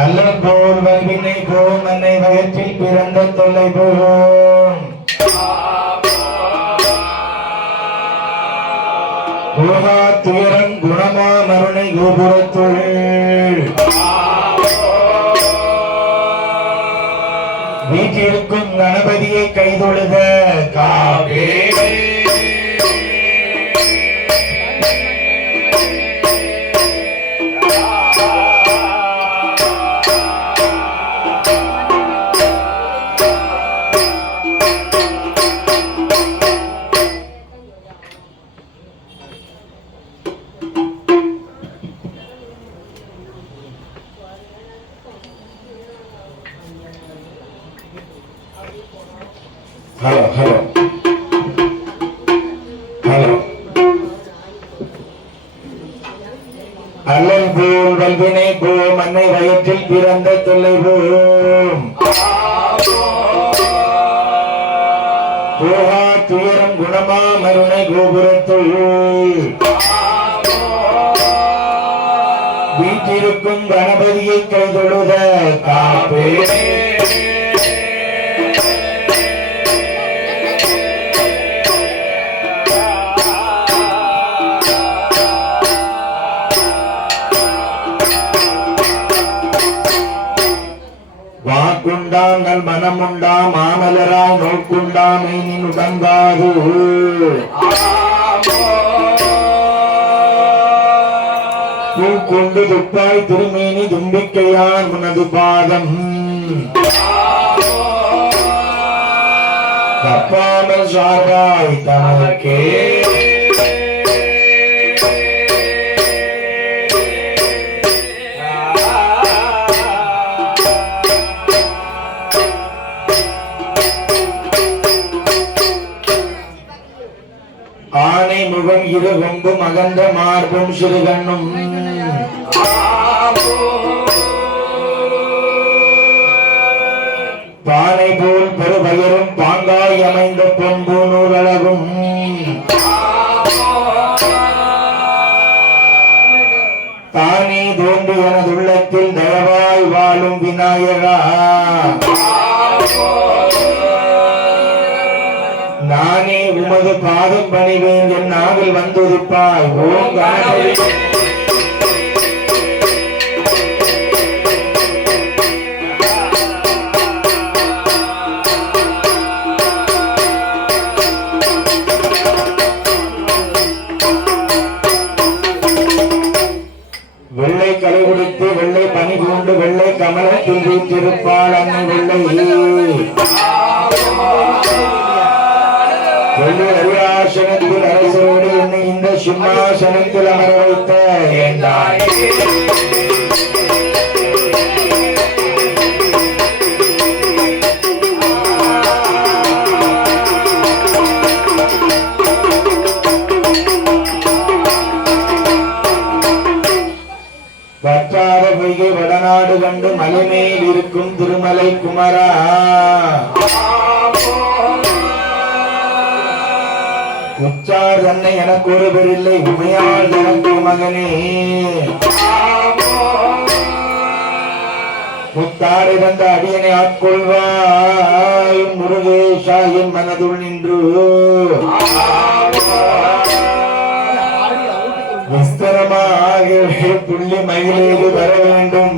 அல்லல் போல் வல்வினை போம் அன்னை வயிற்றில் பிறந்த தொல்லை போம் போகா துயரம் குணமா மருணை கோபுரத்துள் வீட்டிற்கும் கணபதியை கைதொழுத காவே Hello. அல்லல் போல் வல்வினை போம் அன்னை வயிற்றில் பிறந்த தொல்லை போம் போகா துயரம் குணமா மருணை கோபுரத்துள் வீட்டிற்கும் கணபதியை கைதொழுத காப்பே வாக்குண்டாம் நல் மனமுண்டாம் ஆமலராய் நோக்குண்டாம் நீ உடங்காது பூக்குண்டு துப்பாய் திருமேனி தும்பிக்கையான் உனது பாதம் தப்பாமல் சார்பாய் தனக்கே ஆனை முகம் இரு கொம்பும் அகன்ற மார்பும் சிறுகண்ணும் பானை போல் பெருபயரும் பாங்காய் அமைந்த பொன்பூனூர் அழகும் தானே தோன்றி எனதுள்ளத்தில் தயவாய் வாழும் விநாயகா நானே உமது பாதம் பணிவேன் என் நாவில் வந்துதிப்பாய் ஓம் கணபதி வெள்ளை கலை குடித்து வெள்ளை பனி பூண்டு வெள்ளை கமலத்தில் வீற்றிருப்பாள் அன்னை வெள்ளை வெள்ளி அரியாசனத்தில் அரசோடு என்னை இந்த சிம்மாசனத்தில் அமர வைத்த வருவாய் குமரா. உச்சார் தன்னை எனக்கு ஒருவர் இல்லை, உமையால் எனக்கு மகனே. முத்தாடு வந்த அடியனை ஆட்கொள்வாய் முருகேஷா என் மனதுள் நின்று. விஸ்தரமாக புள்ளி மயிலேறு வர வேண்டும்.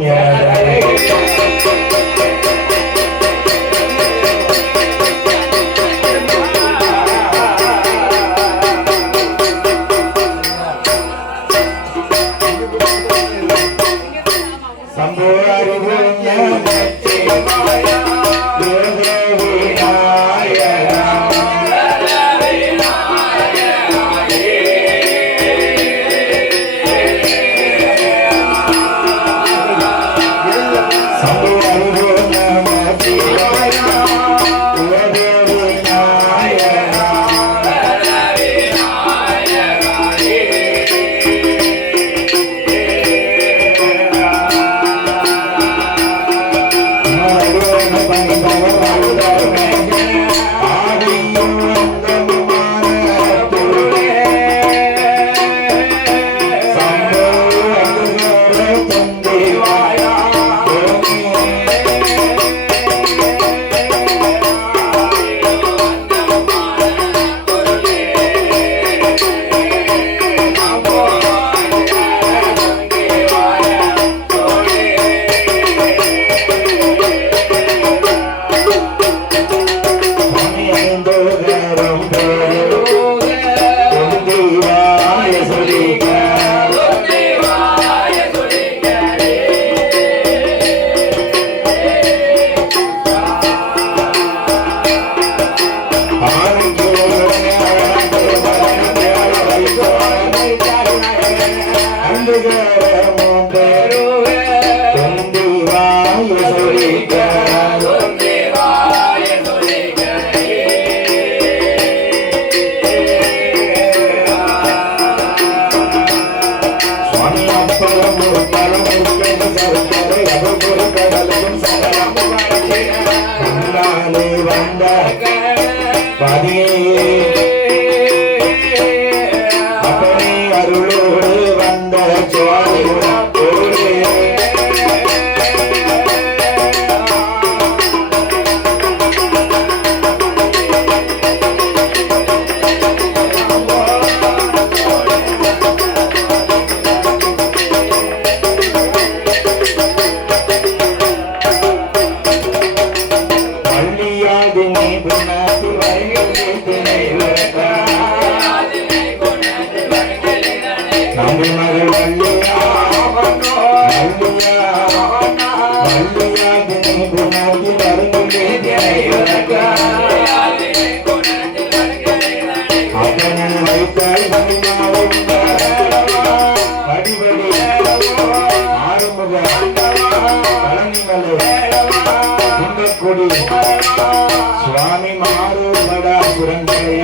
சுவாமி மாறுபடா புரங்களை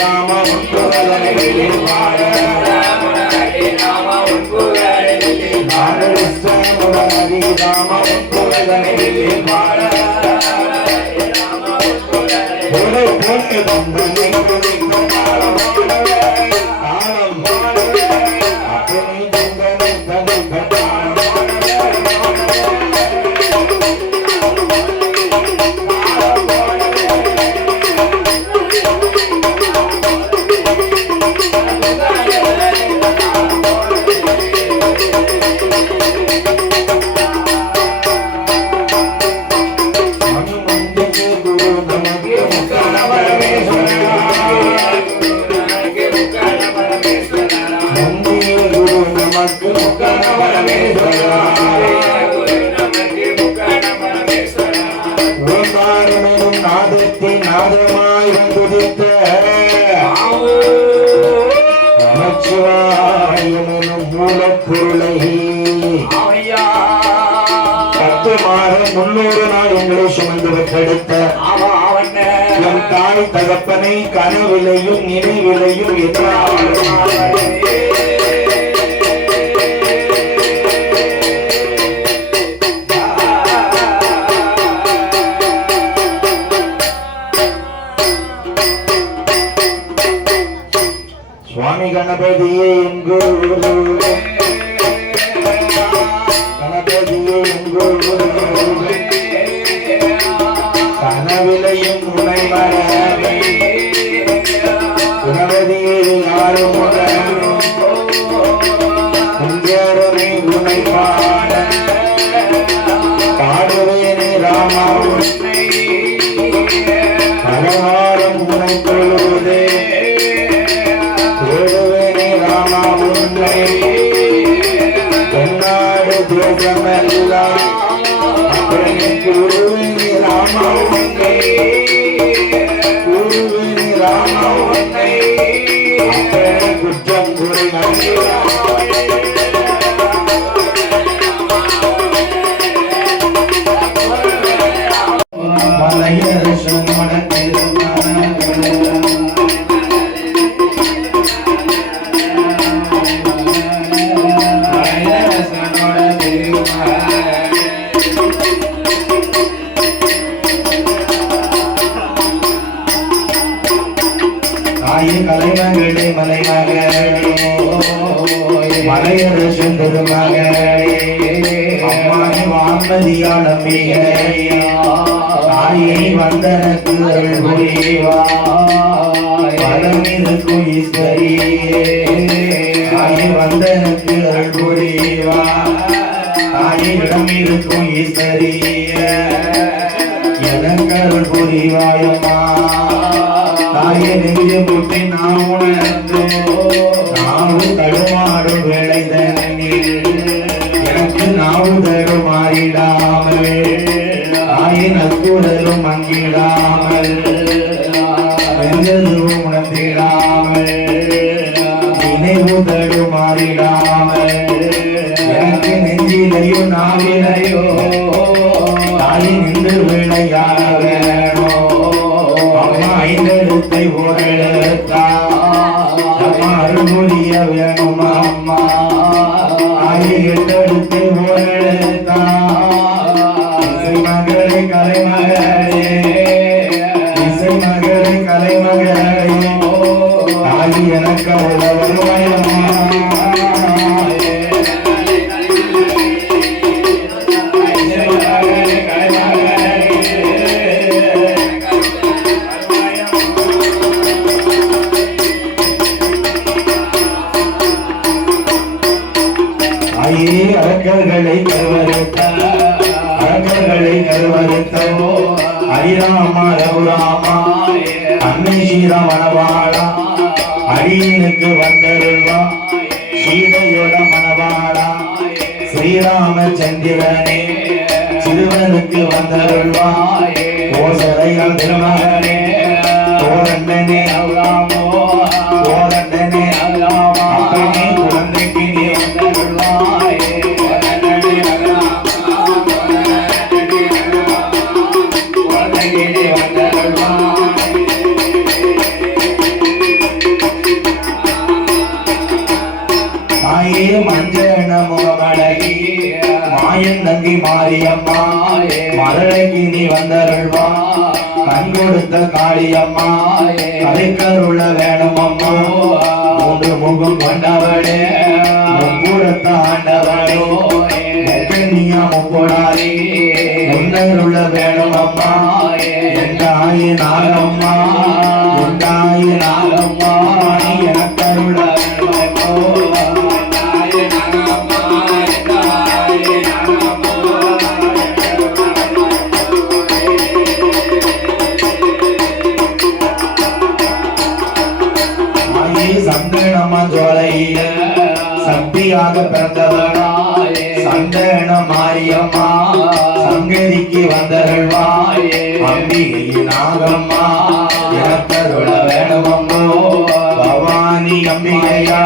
Namaste. முத்து மாற 300 நாள் எங்களை சுமந்து பெற்றெடுத்த என் தாய் தகப்பனை கனவிலையும் நினைவிலையும் சுவாமி கணபதியே எங்கூர் கணபதியே எங்கூர் கனவிலையும் உனை மறவே கணபதியே யாரும் உங்கேருமே உனை பாட பாடுவேனே ராமா உன்னை பலவாரம் உனை தொழுதே தென்னாடு தேசமெல்லாம் குருவினி ராமனை குருவினி ராமனை குற்றம் குறை மலையரசன் கலைமகளே மலைமகளே மலையரசன் திருமகளே அம்மானி வான்மதியால் அம்பிகையே தாயை வந்தனக்கு அருள் புரிவாய் பலமிருக்கும் ஈஸ்வரியே தாயை வந்தனக்கு அருள் புரிவாய் தாயை இடமிருக்கும் ஈஸ்வரியே எனக்கு அருள் புரிவாயம்மா தாயை நெஞ்சு முட்டி நாம் உணர்ந்து நாவு தடுமாறும் வேலை தண்ணில் எனக்கு நாவு தடுமாறிடாமல் தாயின் அற்புதலும் மங்கிடாமல் வெஞ்சதும் உணர்ந்திடாமல் நினைவு தடுமாறிடாமல் எனக்கு நெஞ்சிலையோ நாவிலையோ தாய் நின்று விளையாட வேணும் ஐந்தெழுத்தை ஓரெழுத்தா அருள்மொழிய வேணும் அம்மா எட்டெழுத்தை ஓரெழுத்தா இசை மகளே கலைமகளே இசை மகளே கலைமகளே தாய் எனக்கு வருவாயம்மா அரக்கர்களை கருவறுத்தோ ஹரிராமா ரகுராமா அன்னை ஸ்ரீராமணவாளா அடியனுக்கு வந்தருள்வா சீதையோட மணவாளா ஸ்ரீராமச்சந்திரனே சிறுவனுக்கு வந்தருள்வா ஓசரையால் திருமகனே ஓரண்டனே அவராமோ ஓரண்டனே அவராமா அப்பனே குழந்தைக்கு நீ வந்தருள்வாய் மஞ்சனமோகடகி மாயன் நந்தி மாரியம்மா மரளைக்கு நீ வந்தருள்வா கண் கொடுத்த காளியம்மா கலைக்கருள வேணும் அம்மா மூன்று முகம் கொண்டவளே முக்கூடத்த ஆண்டவளோ நீயா முக்கூடாரி முன்னருள வேணும் அம்மா எந்தாயி நாகம்மா எந்தாயி நாகம்மா நீ எனக்கருள சக்தியாக பிறந்தவனாய் சந்தன மாரியம்மா சங்கதிக்கு வந்தருள்வாய் அம்பிகையின் நாகம்மா எனக்கருள வேணுமம்மோ பவானி அம்பிகையா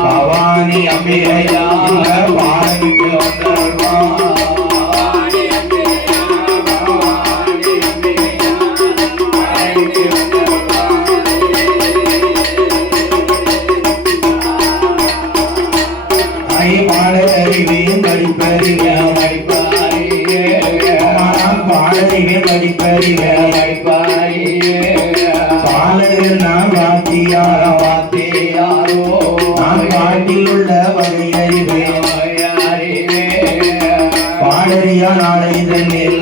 பவானி அம்பிகையா பாலனுக்கு வந்தருள்வாய் பாலகர் நான் வாத்தியாரோ நான் பாட்டில் உள்ள வகை அறிவேன் பாடறியா நாளை தன்னில்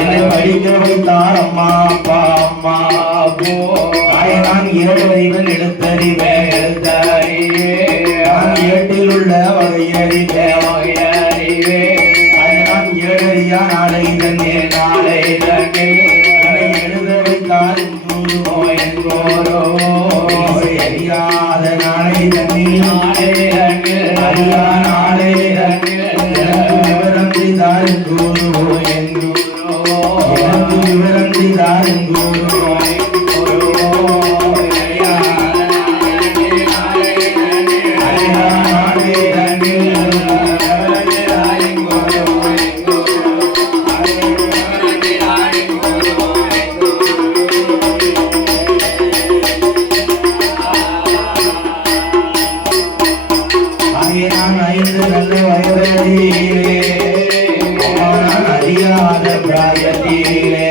என்னை படிக்க வைத்தார் அம்மா அப்பா அம்மா நான் 2 வரிகள் எடுத்தறிவேன் நான் ஏட்டில் உள்ள வகை அறிவேன் நான் 7 அறியா நாளை தன்னில் என்னை எழுத வைத்தார் அறியாத நாளை தன்னில் அறியா நாளே விவரம் செய்தார் எனக்கு விவரம் செய்தார் நான் 5 நல்ல வயதிலே நான் அறியாத பிராயத்திலே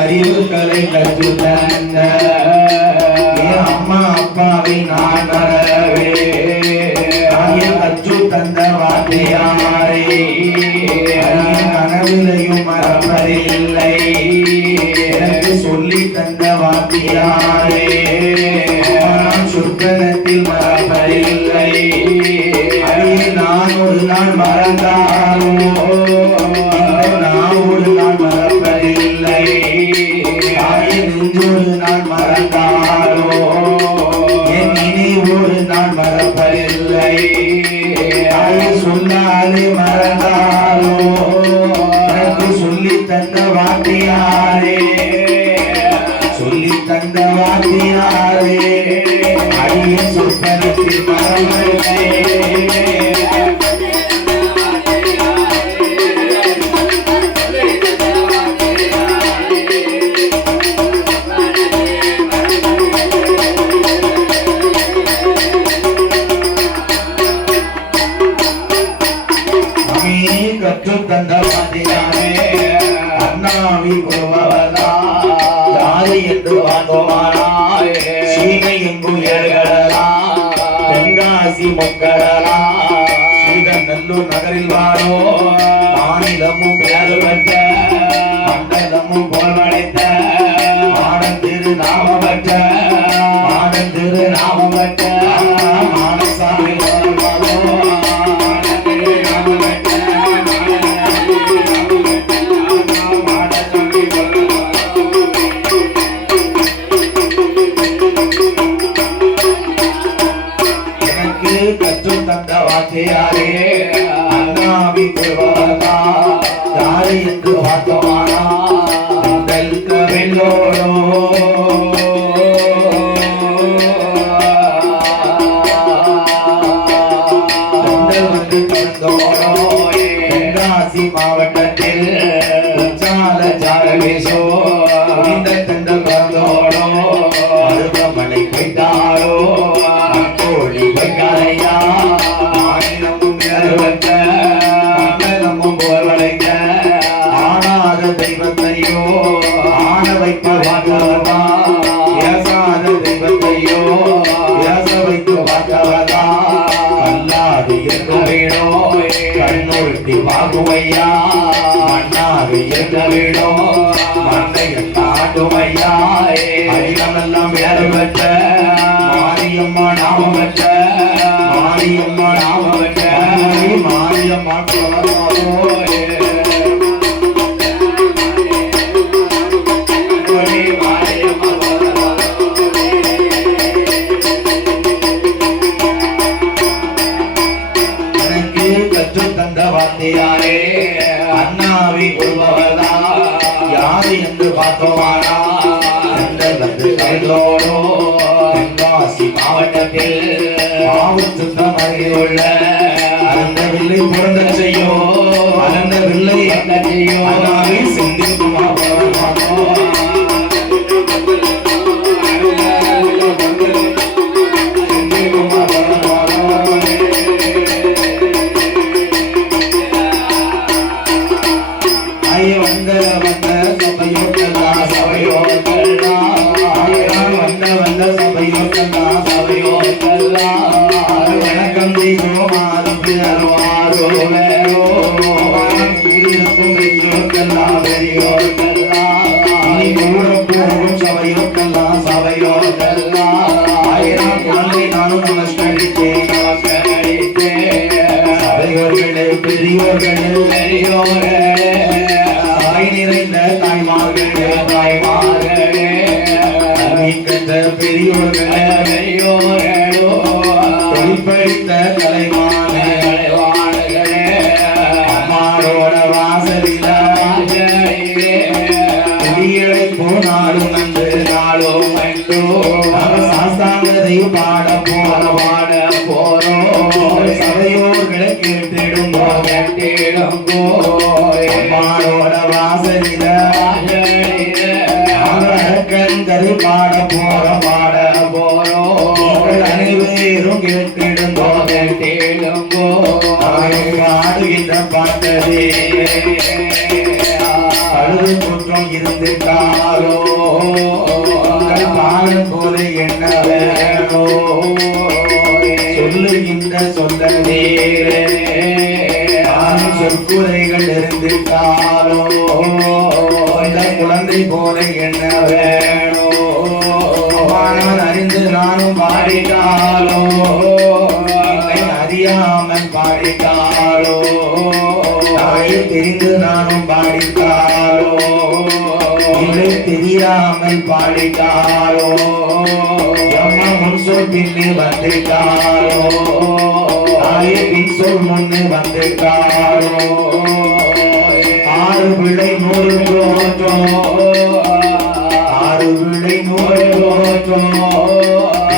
அறிவுகளை கற்று தந்த அம்மா அப்பாவை நான் வரவே கற்று தந்த வார்த்தையாரே கனவிலையும் மறப்பதில்லை எனக்கு சொல்லி தந்த வார்த்தையாரே சொற்களத்தில் மறப்பதில்லை நான் ஒரு நாள் மறந்தாரோ நான் ஒரு நாள் மறப்பதில்லை நெஞ்சொரு நாள் மறந்தாரோ என் இனி ஒரு நாள் மறப்பதில்லை சொல்லாலே மறந்தாரோ எனக்கு சொல்லி தந்த வார்த்தையாரே சொல்லி தந்த வார்த்தையாரே அடிய சொற்பனத்தில் மறந்தே கற்று தந்த வார்த்தையாரே அண்ணாவி உருவவதா யாரு என்று வாதோமானாய் சீமை எங்குயர்களா தென்காசி முக்கடலா நல்லூர் நகரில் வாரோ மாநிலமும் பெயர்பெற்ற மண்டலமும் போல்வடைத்த மாடன் திரு நாமபற்ற மானசாமி கற்று தந்த வார்த்தையாரே அண்ணாவி பெறுவதா யாரு என்று பார்த்தோமானா வெள்ளோடோ வந்து பிறந்தோடோ தென்காசி மாவட்டத்தில் உச்சால ஜாரகேசோ இந்த தென்றல் பிறந்தோடோ அருகமலை போய்த்தாரோ கோழி வைக்காரையா மாநிலமும் நிறைவற்ற மண்டலமும் போர்வடைக்க ஆனாத தெய்வத்தையோ ஆன வைக்க வாக்கவதா ஏசாத தெய்வத்தையோ ஏச வைத்து வாக்கவதா அல்லாது இருக்க வேணோ கண்ணொருத்தி வாக்குமையா மண்ணாது இருக்க வேணோ மண்ணையில் காட்டுமையா அகிலமெல்லாம் வேறு பெற்ற மாரியம்மா நாமமற்ற மாரியம்மா நாமமற்ற மாரியம்மா எனக்கு கற்று தந்த வார்த்தையாரே அண்ணாவி உருவவதா யாரு என்று பார்த்தோமானா வந்து கருதோடோ தென்காசி மாவட்டத்தில் மாவட்டத்தில் அருகிலுள்ள அலந்த வில்லை புரண்ட செய்யோ அலந்த வில்லை என்ன செய்யோ அண்ணாவை சிந்திக்குமா தருவாரோ வேறோ இருக்கும் பெரியோர்க்கெல்லாம் பெரியோர்க்கெல்லாம் நீ கூட போகும் சபையோர்க்கெல்லாம் சபையோர்க்கெல்லாம் ஆயிரம் குழந்தை நானும் நமஸ்கரித்தேன் சபையோர்களே பெரியோர்களே பெரியோர்களே தாய் நிறைந்த தாய்மார்களே தாய்மார்களே பெரியோர்களே பெரியோர்களோ படித்த தலைவானே தலைவானர்களே அம்மாரோட வாசலில குடியலை போனாலும் நன்று நாளும் நன்றோ சாஸ்தாங்கதை பாட போறோம் சபையோர்களை கேட்டிடுங்கோ கேட்டிடுங்கோ அம்மாரோட வாசலில கண்கரை பாட போறோம் அனைவரும் கேட்டிடுங்கோ கேட்டிடுங்கோ பாடுகின்ற பாட்டதே அழுது குற்றம் இருந்துட்டாரோ பாடும் போல என்ன வேணோ சொல்லுகின்ற சொல்லவே சொற்குறைகள் இருந்துட்டாரோ குழந்தை போல என்ன வேணோ அறிந்து நானும் பாடிட்டாலோ அறியாமல் பாடிட்டாலோ தெரிந்து நானும் பாடிட்டாலோ இல்லை தெரியாமல் பாடிட்டாலோ அம்மா முன் சொல் பின்னே வந்துட்டாலோ பின் சொல் முன்னே வந்துட்டாலோ ஆறு பிள்ளை 100 தோற்றம் ஆறு பிள்ளை 100 தோற்றம்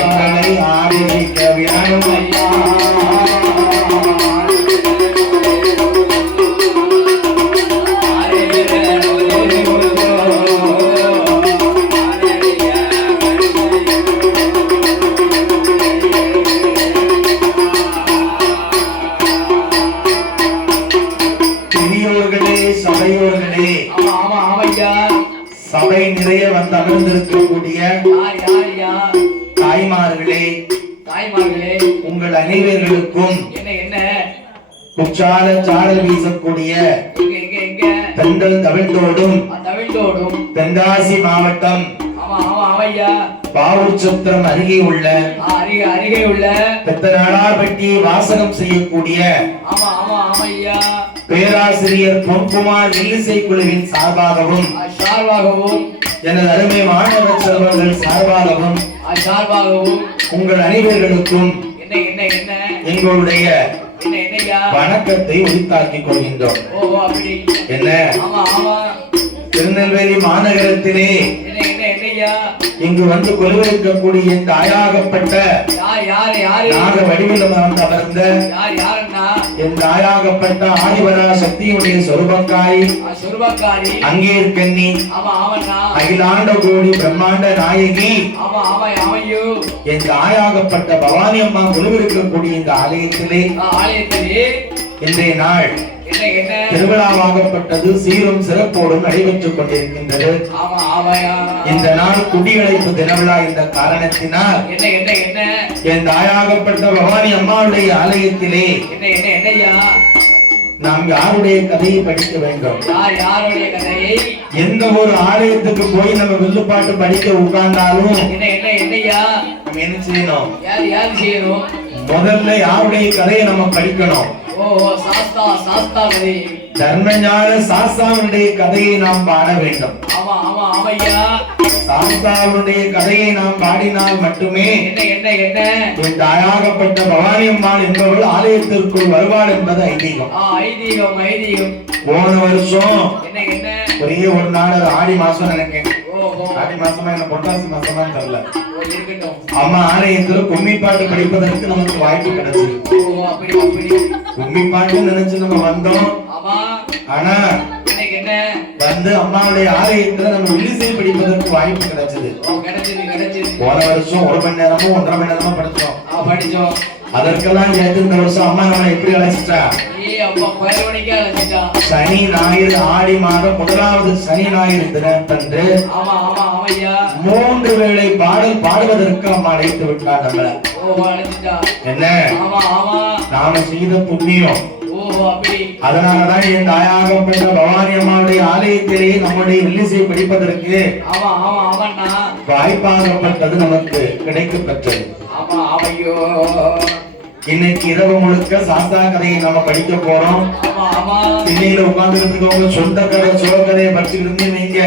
எங்களை ஆதரிக்க வேணும் ஐயா சபையோர்களே சபை நிறைய வந்து அமர்ந்திருக்கக்கூடிய தாய்மார்களே உங்கள் அனைவர்களுக்கும் குற்றால சாரல் வீசக்கூடிய தென்றல் தவிழ்ந்தோடும் தென்காசி மாவட்டம் பாவூர் சத்திரம் அருகே உள்ள பெத்தநாடார்பட்டியை வாசகம் செய்யக்கூடிய பேராசிரியர் பொன்குமார் இல்லிசை குழுவின் சார்பாகவும் எனது அருமை மாணவ செல்வர்கள் சார்பாகவும் உங்கள் அனைவர்களுக்கும் எங்களுடைய வணக்கத்தை உரித்தாக்கிக் கொள்கின்றோம். என்ன திருநெல்வேலி மாநகரத்திலே இங்கு வந்து கொலுவிருக்கக்கூடிய தாயாகப்பட்ட நாக வடிவில் அமர்ந்த என் தாயாகப்பட்ட ஆதிவரா சக்தியுடைய சொருபக்காரி அங்கேற்கண்ணி அகிலாண்ட கோடி பிரம்மாண்ட நாயகி என் தாயாகப்பட்ட பவானி அம்மா கொலுவிருக்கக்கூடிய இந்த ஆலயத்திலே இன்றைய நாள் திருவிழாவாகப்பட்டது சீரும் சிறப்போடும் நடைபெற்றுக் கொண்டிருக்கின்றது. இந்த நாள் குடியழைப்பு தினவிழா என்ற காரணத்தினால் என் தாயாகப்பட்ட பவானி அம்மாவுடைய ஆலயத்திலே நாம் யாருடைய கதையை படிக்க வேண்டும்? எந்த ஒரு ஆலயத்துக்கு போய் நம்ம வில்லுப்பாட்டு படிக்க உட்கார்ந்தாலும் நம்ம என்ன செய்யணும்? முதல்ல யாருடைய கதையை நம்ம படிக்கணும்? தர்மஞான சாஸ்தாவுடைய கதையை நாம் பாட வேண்டும். சாஸ்தாவுடைய கதையை நாம் பாடினால் மட்டுமே என் தாயாகப்பட்ட பவானி அம்மாள் என்பவள் ஆலயத்திற்குள் வருவாள் என்பது ஐதீகம். போன வருஷம் ஒரே ஒரு நாள் ஆடி மாசம் நினைக்கிறேன். ஆடி மாசமா என்ன பொட்டாசி மாசமா தெரியல. அம்மா ஆலயத்தில் கும்மி பாட்டு படிப்பதற்கு நமக்கு வாய்ப்பு கிடைச்சது. கும்மி பாட்டு நினைச்சு நம்ம வந்தோம். ஆனா வந்து அம்மாவுடைய ஆலயத்துல நம்ம வில்லிசை படிப்பதற்கு வாய்ப்பு கிடைச்சது. போன வருஷம் 1 மணி நேரமும் 1.5 மணி நேரமும் படிச்சோம். அதற்கெல்லாம் சேர்த்து இந்த வருஷம் அம்மா நம்ம எப்படி அழைச்சிட்டா? சனி ஞாயிறு ஆடி மாதம் 1வது சனி ஞாயிறு தினத்தன்று 3 வேளை பாடல் பாடுவதற்கு அம்மா அழைத்து விட்டார் நம்மள. என்ன நாம செய்த புண்ணியம். அதனாலதான் என் தாயாகப்பட்ட பவானி அம்மாவுடைய ஆலயத்திலே நம்முடைய வில்லிசை படிப்பதற்கு வாய்ப்பாகப்பட்டது நமக்கு கிடைக்கப்பட்டது. இன்னைக்கு இரவு முழுக்க சாஸ்தா கதையை நம்ம படிக்க போறோம். திண்ணையில உட்கார்ந்துட்டு இருக்கவங்க சொந்த கதை சோழ கதையை படிச்சுக்கிட்டு நீங்க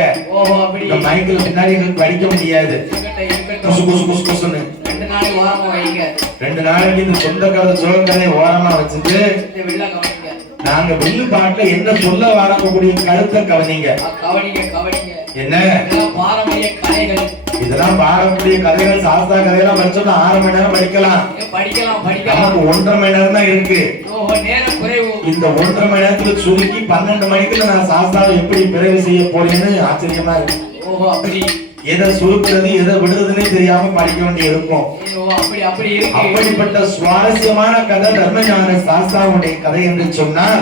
இந்த மைக்கில் பின்னாடி படிக்க முடியாது. குசு குசு குசு குசுன்னு 2 நாளைக்கு இந்த சொந்த கதை சோழ கதையை ஓரமா வச்சுட்டு நாங்க வில்லு பாட்டுல என்ன சொல்ல வரக்கூடிய கருத்தை கவனிங்க. என்ன பாரம்பரிய கதைகள், இதெல்லாம் பாரம்பரிய கதைகள். சாஸ்தா கதையெல்லாம் படிச்சோம்னா 6 மணி நேரம் படிக்கலாம். நமக்கு 1.5 மணி நேரம் தான் இருக்கு. இந்த 1.5 மணி நேரத்துல சுருக்கி 12 மணிக்குள்ள நான் சாஸ்தாவை எப்படி பிறகு செய்ய போறேன்னு ஆச்சரியமா இருக்கு. எதை சுருக்குறது எதை விடுறதுன்னே தெரியாம படிக்க வேண்டி இருக்கும். அப்படிப்பட்ட சுவாரஸ்யமான கதை தர்மஞான சாஸ்தாவுடைய கதை என்று சொன்னால்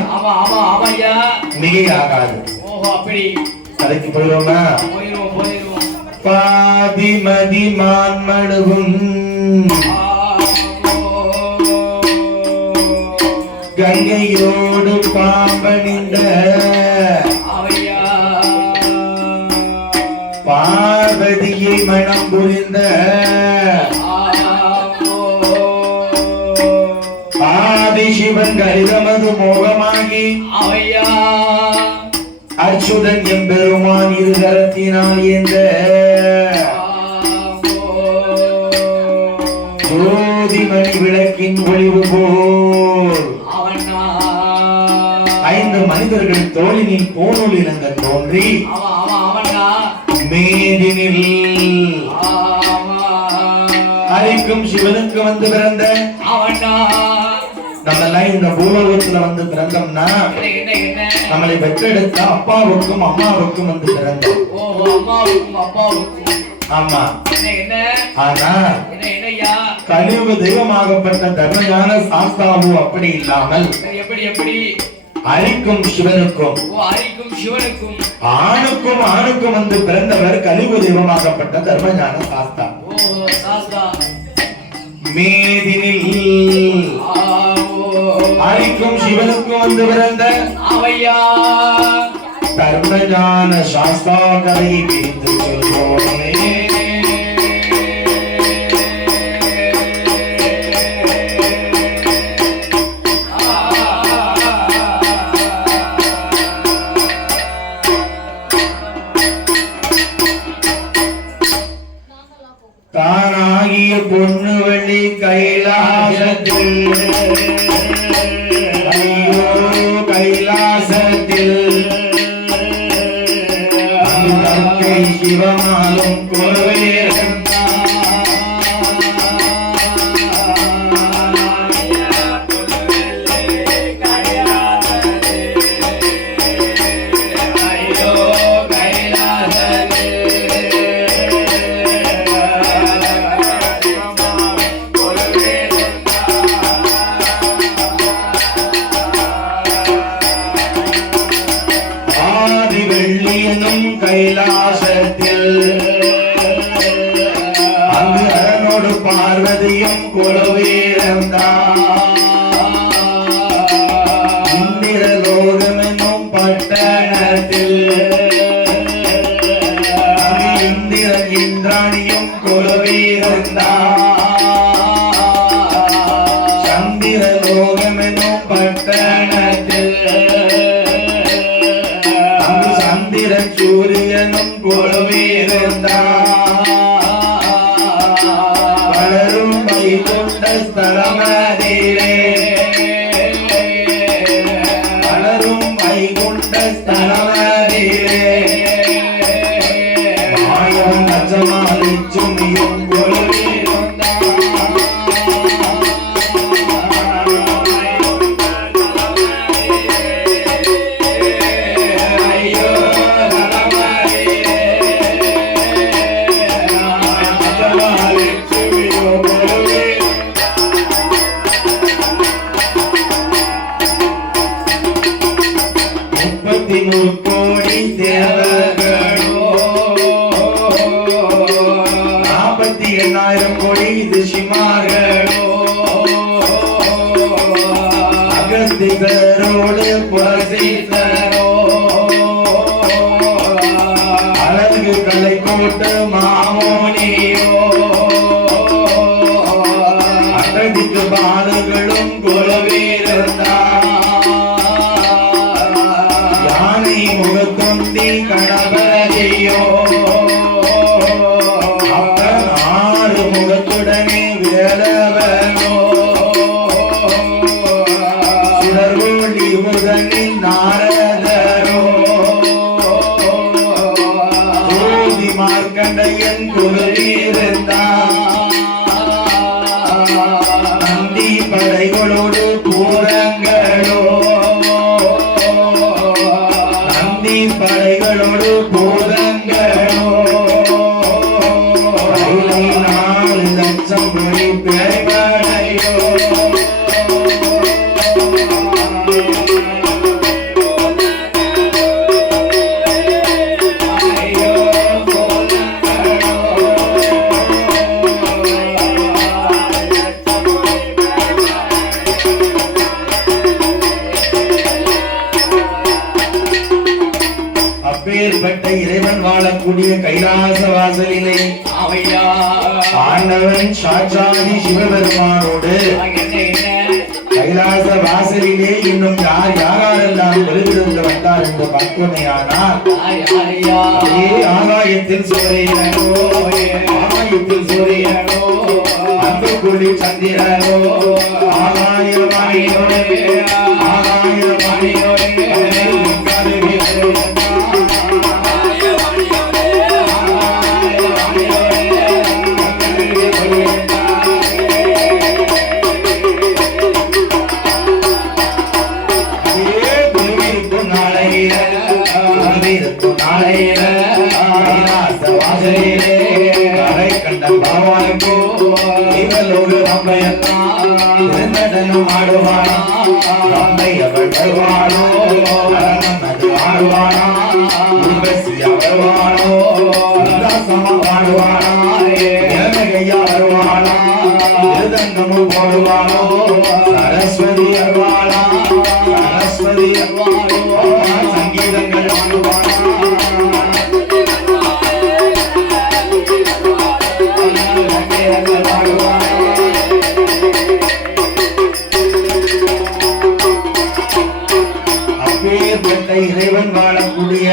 மிகையாகாது. கதைக்கு போயிடுவோமா? பாதிமதி மான்மழுவும் கங்கையோடு பாம்பணிந்த பார்வதியை மனம் புரிந்த ஆதிசிவன் கரிதமது மோகமாகி அச்சுதன் எம்பெருமான் இருகரத்தினால் என்ற ஜோதிமணி விளக்கின் ஒளிவு போல் 5 மனிதர்கள் தோளினில் போனொலிலங்க தோன்றி மேதினில் அரிக்கும் சிவனுக்கு வந்து பிறந்த நம்ம இந்த பூலோகத்துல வந்து பிறந்தோம்னா நம்மளை பெற்றெடுத்த அப்பாவுக்கும் அம்மாவுக்கும் வந்து பிறந்தோம். ஆமா. ஆனா கலியுக தெய்வமாகப்பட்ட தர்மஞான சாஸ்தாவு அப்படி இல்லாமல் அரிக்கும் சிவனுக்கும் ஆணுக்கும் வந்து பிறந்தவர் கலியுக தெய்வமாகப்பட்ட தர்மஞான சாஸ்தா. மேதினில் அரிக்கும் சிவனுக்கும் வந்து பிறந்த தர்மஞான சாஸ்தா கதையை பிரித்து சொல்வோமே. தானாகிய பொண்ணு வள்ளி கைலாசத்தில் சிவமாலும் கோவேரம் கைலாசத்தில் அங்கு அரனோடு பார்வதியும் குலவீரந்தான் இந்திர லோகமெனும் பட்டணத்தில் இந்திரன் இந்திராணியும் குலவீரந்தான் சந்திர லோகமெனும் பட்டணத்தில் சூரியனும் குழுவிருந்தான் வளரும் வைகுண்ட ஸ்தலமதிலே வளரும் வைகுண்ட ஸ்தலமதிலே மாயம் நச்சமாலி சுமியும் குழுவிருந்தான் கோடி தேவர்களோ 48,000 கோடி ரிஷிமார்களோ அரசரோடு புரசித்தரோ அழகு கலை கோட்டு மாமோனியோ அழகுக்கு பாலுகளும் குலவீரந்தார் யானை முகத்தொந்தி கணபதியோ அப்பன் ஆறு முகத்துடனே வேலவனோ சுடர்கோழி முதனில் நாரதரோ ஜோதி மார்க்கண்டையன் குலவீரந்தார் நந்தி படைகளோடு பூரங்களோ நந்தி படைகளோடு பூரங்களோ 4 லட்சம் மொழி பேரையோ அப்பேற்பட்ட இறைவன் வாழக்கூடிய கைலாச வாசலிலே அவையா ஆண்டவன் சாட்சாதி சிவபெருமானோடு கைலாச வாசலிலே இன்னும் யார் யாரெல்லாம் வெளியிருந்து வந்தார் என்று பார்ப்போமேயானால் ஆகாயத்தில் சூரியனோ ஆகாயத்தில் சூரியனோ அன்பு குழி சந்திரனோ ஆகாயமானியோடு ஆகாயமானியோடு சரஸ்வதி அருவாளா சரஸ்வதி சங்கீதங்கள் அப்பேற்பட்ட இறைவன் வாழக்கூடிய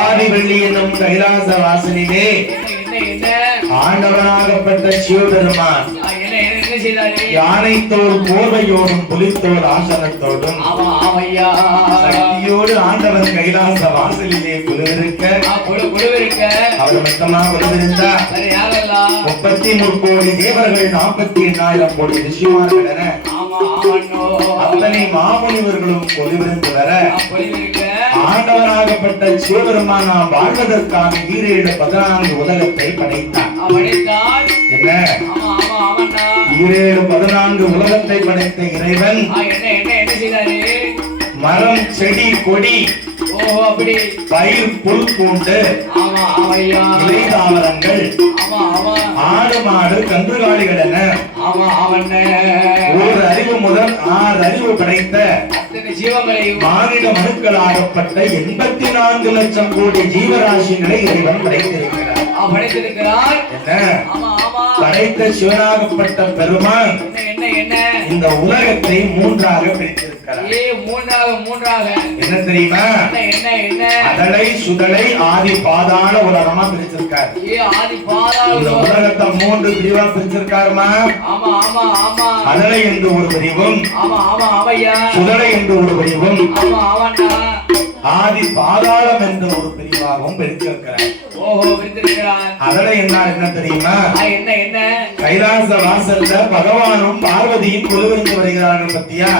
ஆதிவள்ளி என்னும் கைலாச வாசலிலே ஆண்டவனாகப்பட்ட சிவபெருமான் யானைத்தோல் போர்வையோடும் புலித்தோல் ஆசனத்தோடும் சக்தியோடு ஆண்டவன் கைலாச வாசலிலே குழுவிருக்க அவர் மொத்தமா குழுவிருந்தா 33 கோடி தேவர்கள் 48,000 கோடி ரிஷிமார்கள் என அத்தனை மாமுனிவர்களும் கொலிவிருந்து வர ஆண்டவனாகப்பட்ட சிவபெருமான் நாம் வாழ்வதற்கான 14 உலகத்தை படைத்தார். என்ன 14 உலகத்தை படைத்த இறைவன் மரம் செடி கொடி பயிர் புல் பூண்டு இலை தாவரங்கள் ஆடு மாடு கன்றுகாலிகள் என ஒரு அறிவு முதல் 6 அறிவு படைத்த மானிட மனுக்களாகப்பட்ட 84 லட்சம் கோடி ஜீவராசிகளை இறைவன் படைத்திருக்கிறார். படைத்த சிவனாகப்பட்ட பெருமான் இந்த உலகத்தை 3ஆக பிரித்திருக்கிறார். என்ன தெரியுமா? அதலை சுதலை ஆதி பாதாள உலகமா பிரிச்சிருக்கார். இந்த உலகத்தை 3 பிரிவா பிரிச்சிருக்காருமா. அதலை என்று ஒரு பிரிவும் சுதலை என்று ஒரு பிரிவும் ஆதி பாதாளம் என்ற ஒரு பிரிவாகவும் பிரித்திருக்கிறார். அதலை என்றால் என்ன தெரியுமா? கைலாச வாசல்ல பகவானும் பார்வதியும் குழுவிருந்து வருகிறார்கள் பத்தியா?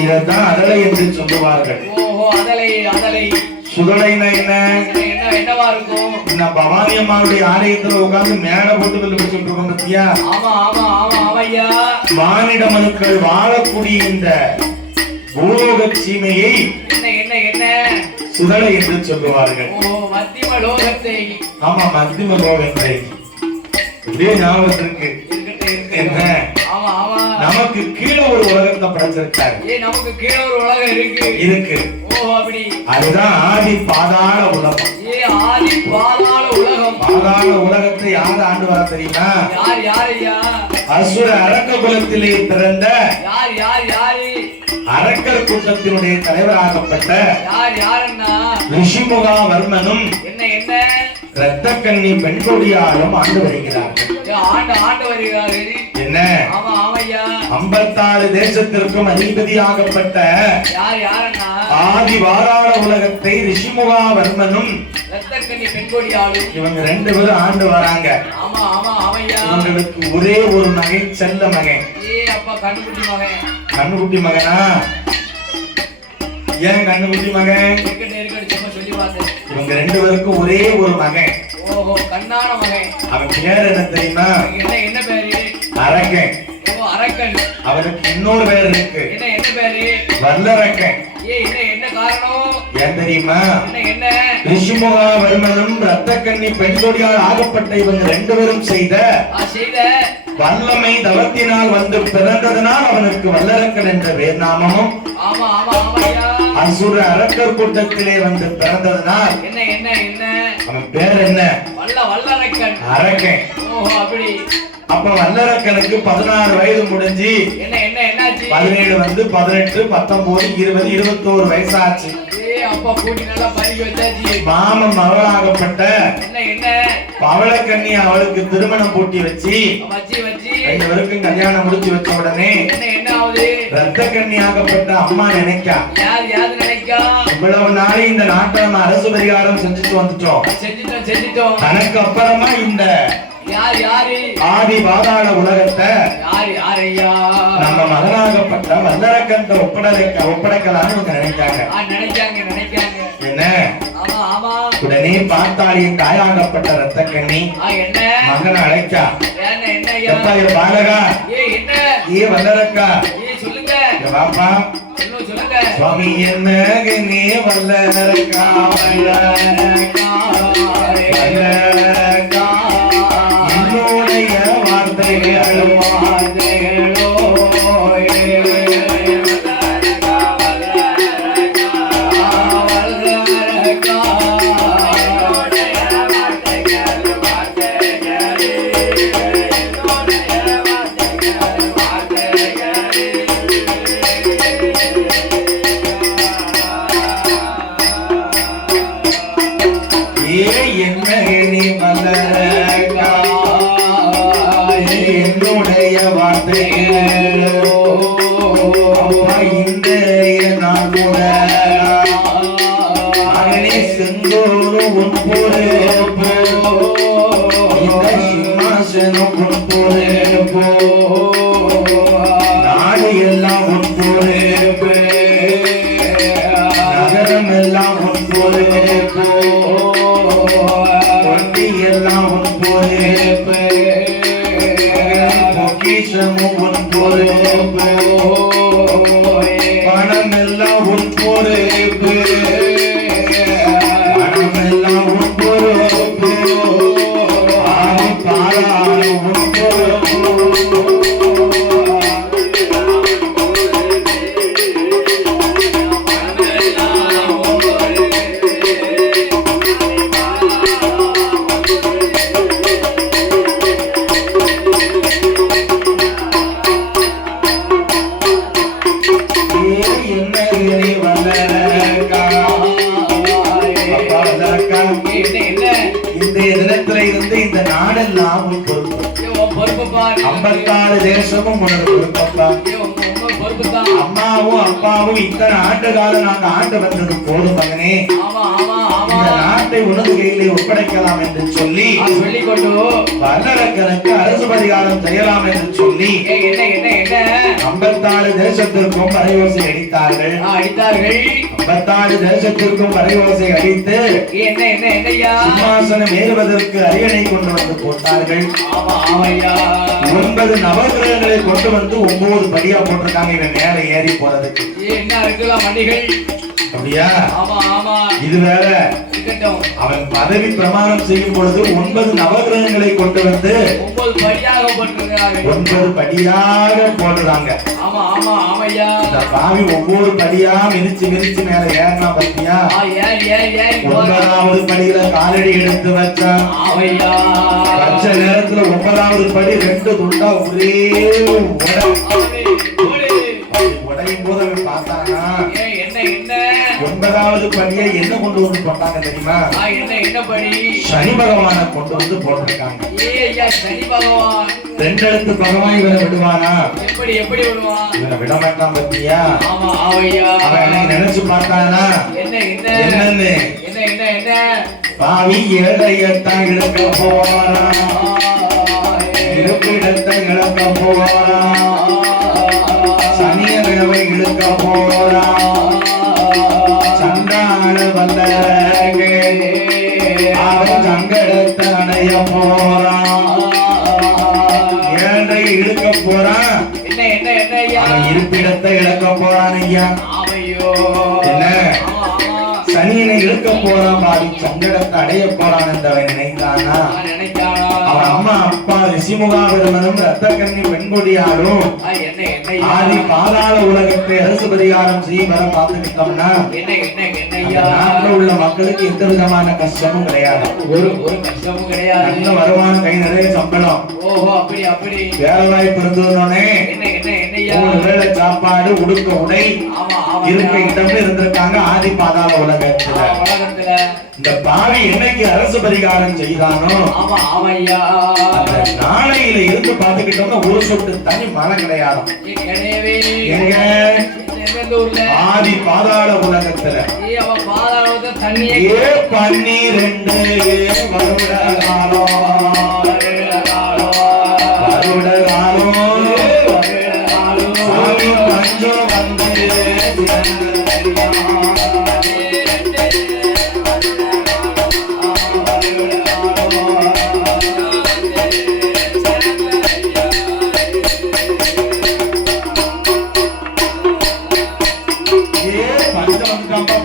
இதத்தான் அதலை என்று சொல்லுவார்கள். சுதலைனா என்னவா இருக்கும்? பவானி அம்மாவுடைய ஆலயத்துல உட்கார்ந்து மேல போட்டு சொல்லிட்டு இருக்கோம் பத்தியா? மானிட மனுக்கள் வாழக்கூடிய இந்த பூலோக சீமையை சுதலை என்று சொல்லுவார்கள். ஆமா, மத்திம லோகத்தை இப்படியே ஞாபகம் இருக்கு. என்ன நம்ம நமக்கு கீழே ஒரு உலகத்தை படைச்சிருக்காரு. நமக்கு கீழே ஒரு உலகம் இருக்கு. ஓ அப்படி. அதுதான் ஆதி பாதாள உலகம். ஆதி பாதாள உலகம். பாதாள உலகத்தை யார் ஆண்டு வர தெரியுமா? யார் ஐயா? அசுர அரக்க குலத்திலே பிறந்த யார் அரக்கர் கூட்டத்தினுடைய தலைவராகப்பட்ட யாருன்னா ரிஷிமுகா வர்மனும் என்ன இரத்தக்கண்ணி பெண்கொடியாலும் ஆண்டு வருகிறார்கள். என்ன 56 தேசத்திற்கும் அதிபதியாகப்பட்ட ஆதி வாராள உலகத்தை ரிஷிமுகா வர்மனும் இரத்தக்கண்ணி பெண்கொடியாலும் இவங்க 2 பேரும் ஆண்டு வராங்க. இவங்களுக்கு ஒரே ஒரு மகன், செல்ல மகன். கண்ணுக்குட்டி மகனா? ஏன் கண்ணுக்குட்டி மகன்? இவங்க 2 பேருக்கும் ஒரே ஒரு மகன். கண்ணான மகன். அவன் பேர் என்ன தெரியுமா? என்ன பேரு? அரக்கன். அரக்கன். அவனுக்கு இன்னொரு பேர் இருக்கு. என்ன பேரு? வல்லரக்கன். என்ன காரணம்? ஏன் தெரியுமா? என்ன ரிஷிமுகா வர்மனும் இரத்தக்கண்ணி பெண்கொடியால் ஆகப்பட்ட இவங்க 2 பேரும் செய்த வல்லமை தவத்தினால் வந்து பிறந்ததனால் அவனுக்கு வல்லரக்கன் என்ற பேர் நாமமும், அசுர அரக்கர் கூட்டத்திலே வந்து பிறந்ததனால் அவன் பேர் என்ன? வல்லரக்கன். அரக்கன். அப்படி. அப்ப வல்லரக்கனுக்கு 16 வயது முடிஞ்சு 17 வந்து 18, 19, 20, 21 வயசாச்சு. மாமன் மகளாகப்பட்ட பவளக்கண்ணி அவளுக்கு திருமணம் பூட்டி வச்சு 2 பேருக்கும் கல்யாணம் முடிச்சு வச்ச உடனே இரத்தக்கண்ணி ஆகப்பட்ட அம்மா நினைக்கா, இவ்வளவு நாளை இந்த நாட்டை நம்ம அரசு பரிகாரம் செஞ்சுட்டு வந்துட்டோம். தனக்கு அப்புறமா இந்த ஆதி பாதாள உலகத்தை நம்ம மகனாகப்பட்ட வல்லரக்கன் ஒப்படைக்கலாம்னு நினைக்காங்க. என்ன உடனே பார்த்தாளியின் தாயாகப்பட்ட இரத்தக்கண்ணி மகனை அழைச்சா, பாலகா, வல்லரக்கா, பாப்பா சுவாமி என்ன நீ வல்லரக்கா, என்னுடைய வார்த்தைகளோ என்னுடைய வார்த்தைகளோ இந்த நான் கூட மகனே செங்கோடும் உன் போரே இந்த சிம்மாசனம் உன் போரே நாடு எல்லாம் உன் போரே நகரம் எல்லாம் உன் போரே வண்டி எல்லாம் உன் போரே உன் பொறுப்பு பணம் எல்லாம் உன் பொறுப்பு பணம் எல்லாம் உன் பொறுப்பு ஆதி பாராள உன் பொறுப்பு இந்த இடத்துல இருந்து இந்த நாடெல்லாம் உன் பொறுப்பு. 56 தேசமும் உனக்கு பொறுப்பப்பா. அம்மாவும் அப்பாவும் இத்தனை ஆண்டு காலம் நாங்க ஆண்டு வந்தது போதும் மகனே, இந்த நாட்டை உனது கையிலே ஒப்படைக்கலாம் என்று சொல்லி வல்லரக்கனுக்கு அரசு பரிகாரம் செய்யலாம் என்று சொல்லி 54 தேசத்திற்கும் வரையோசை அடித்தார்கள். 54 தேசத்திற்கும் வரையோசை அடித்து சிம்மாசனம் ஏறுவதற்கு அரியணை கொண்டு வந்து போட்டார்கள். 9 நவகிரகங்களை கொண்டு வந்து 9 படியா போட்டிருக்காங்க இவன் மேல ஏறி போறதுக்கு. அப்படியா? இது வேற இருக்கட்டும். அவன் பதவி பிரமாணம் செய்யும் பொழுது 9 நவகிரகங்களை கொண்டு வந்து 9 படியாக போட்டிருக்கிறார்கள். 9 படியாக போடுறாங்க. ஆமா ஆமா ஆமையா. இந்த பாவி ஒவ்வொரு படியா மிதிச்சு மிதிச்சு மேல ஏறினா பத்தியா? ஏன் 9வது படியில காலடி எடுத்து வச்சான். ஆமையா. வச்ச நேரத்துல 9வது படி 2 துண்டா ஒரே உடையும் போது அவன் பார்த்தானா, என்ன என்ன 9வது படியை என்ன கொண்டு வந்து போட்டாங்க தெரியுமா? என்ன படி? சனி பகவானை கொண்டு வந்து போட்டிருக்காங்க. ஐயா சனி பகவான் 2 எழுத்து பகவான் இவனை விடுவானா? எப்படி எப்படி விடுவான்? இவனை விட மாட்டான் பத்தியா? ஆமா ஆமையா. அவன் என்ன நினைச்சு பார்த்தானா, என்னன்னு என்ன பாவி ஏழையத்தான் இழக்க போவாரான், இருப்பிடத்தை இழக்க போவாரான், சனிய விழவை இழுக்க போறான், சண்டாள வல்லரங்கே அவன் சங்கடத்தை அடைய போறான், ஏழை இழுக்க போறான், அவன் இருப்பிடத்தை இழக்க போறான். ஐயா என்ன சனியனை இழுக்க போறான், பாவி சங்கடத்தை அடைய போறான் என்றவன் நினைத்தானா? அவன் அம்மா அப்பா ரிஷிமுகாவிரமனும் ரத்த கன்னி பெண்கொடியாரும் ஆதி பாதாள உலகத்தை அரசு பரிகாரம் செய்யும் வர பார்த்துக்கிட்டோம்னா நாட்டில் உள்ள மக்களுக்கு எந்த விதமான கஷ்டமும் கிடையாது. ஒரு கஷ்டமும் கிடையாது. நல்ல வருமானம், கை நிறைய சம்பளம், அப்படி வேலை வாய்ப்பு இருந்தோடனே 3 வேளை சாப்பாடு, உடுக்க உடை, இருக்க இடம்னு இருந்திருக்காங்க ஆதி பாதாள உலகத்துல. இந்த பாவி என்னைக்கு அரசு பரிகாரம் செய்தானோ அந்த நாளையில இருந்து பார்த்துக்கிட்டோம்னா ஒரு சொட்டு தனி மழை கிடையாது. ஆதி பாதாள உலகத்துல 12 வருட காலம் சாமி பஞ்சம்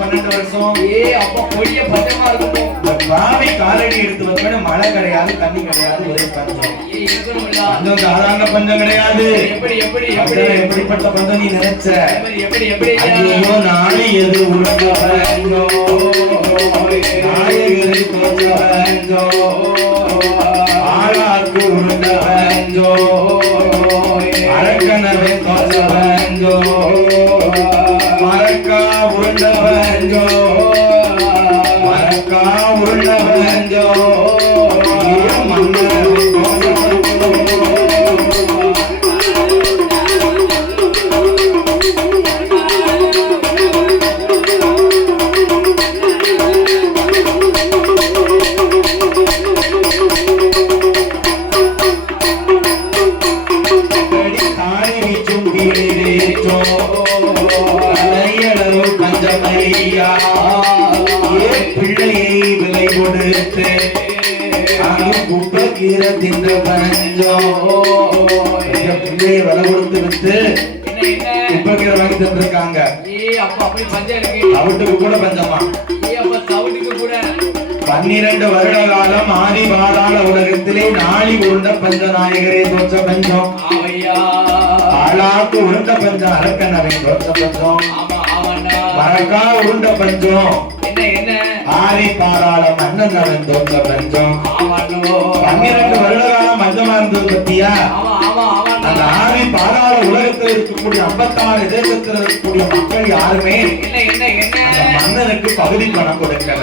வந்து பாவி காலடி எடுத்து வச்ச மழை கிடையாது, தண்ணி கிடையாது, ஒரே பஞ்சம். பஞ்சம் சாதாரண பஞ்சம் கிடையாது. எப்படிப்பட்ட பஞ்சம் நீ நினைச்ச? ஐயோ நாளை எது உலக பஞ்சோ, நாயகரை தோற்ற பஞ்சோ, ஆளாக்கு உருண்ட பஞ்சோ, அரக்கனவை தோற்ற பஞ்சோ, மரக்கா உருண்ட பஞ்சோ, மரக்கா உருண்ட பஞ்சோ, மன்னரை பிள்ளையை விலை கொடுத்து குப்பைக்கீரை தின்ற பஞ்சம், பிள்ளையை விலை கொடுத்து வித்து குப்பைக்கீரை வாங்கி தந்திருக்காங்க. தவிட்டுக்கு கூட பஞ்சமா? 12 வருட காலம் ஆதி பாதாள உலகத்திலே நாளி உருண்ட பஞ்ச நாயகரே தோற்ற பஞ்சம், ஆளாக்கு உருண்ட பஞ்சம், அரக்கனவை தோற்ற பஞ்சம், மரக்கா உருண்ட பஞ்சம், ஆதி பாதாள மன்னன் அவன் தோற்ற பஞ்சம். 12 வருட காலம் பஞ்சமா இருந்தது பத்தியா? அந்த ஆதி பாதாள உலகத்தில் இருக்கக்கூடிய 56 தேசத்தில் இருக்கக்கூடிய மக்கள் யாருமே மன்னனுக்கு பகுதி பணம் கொடுக்கல.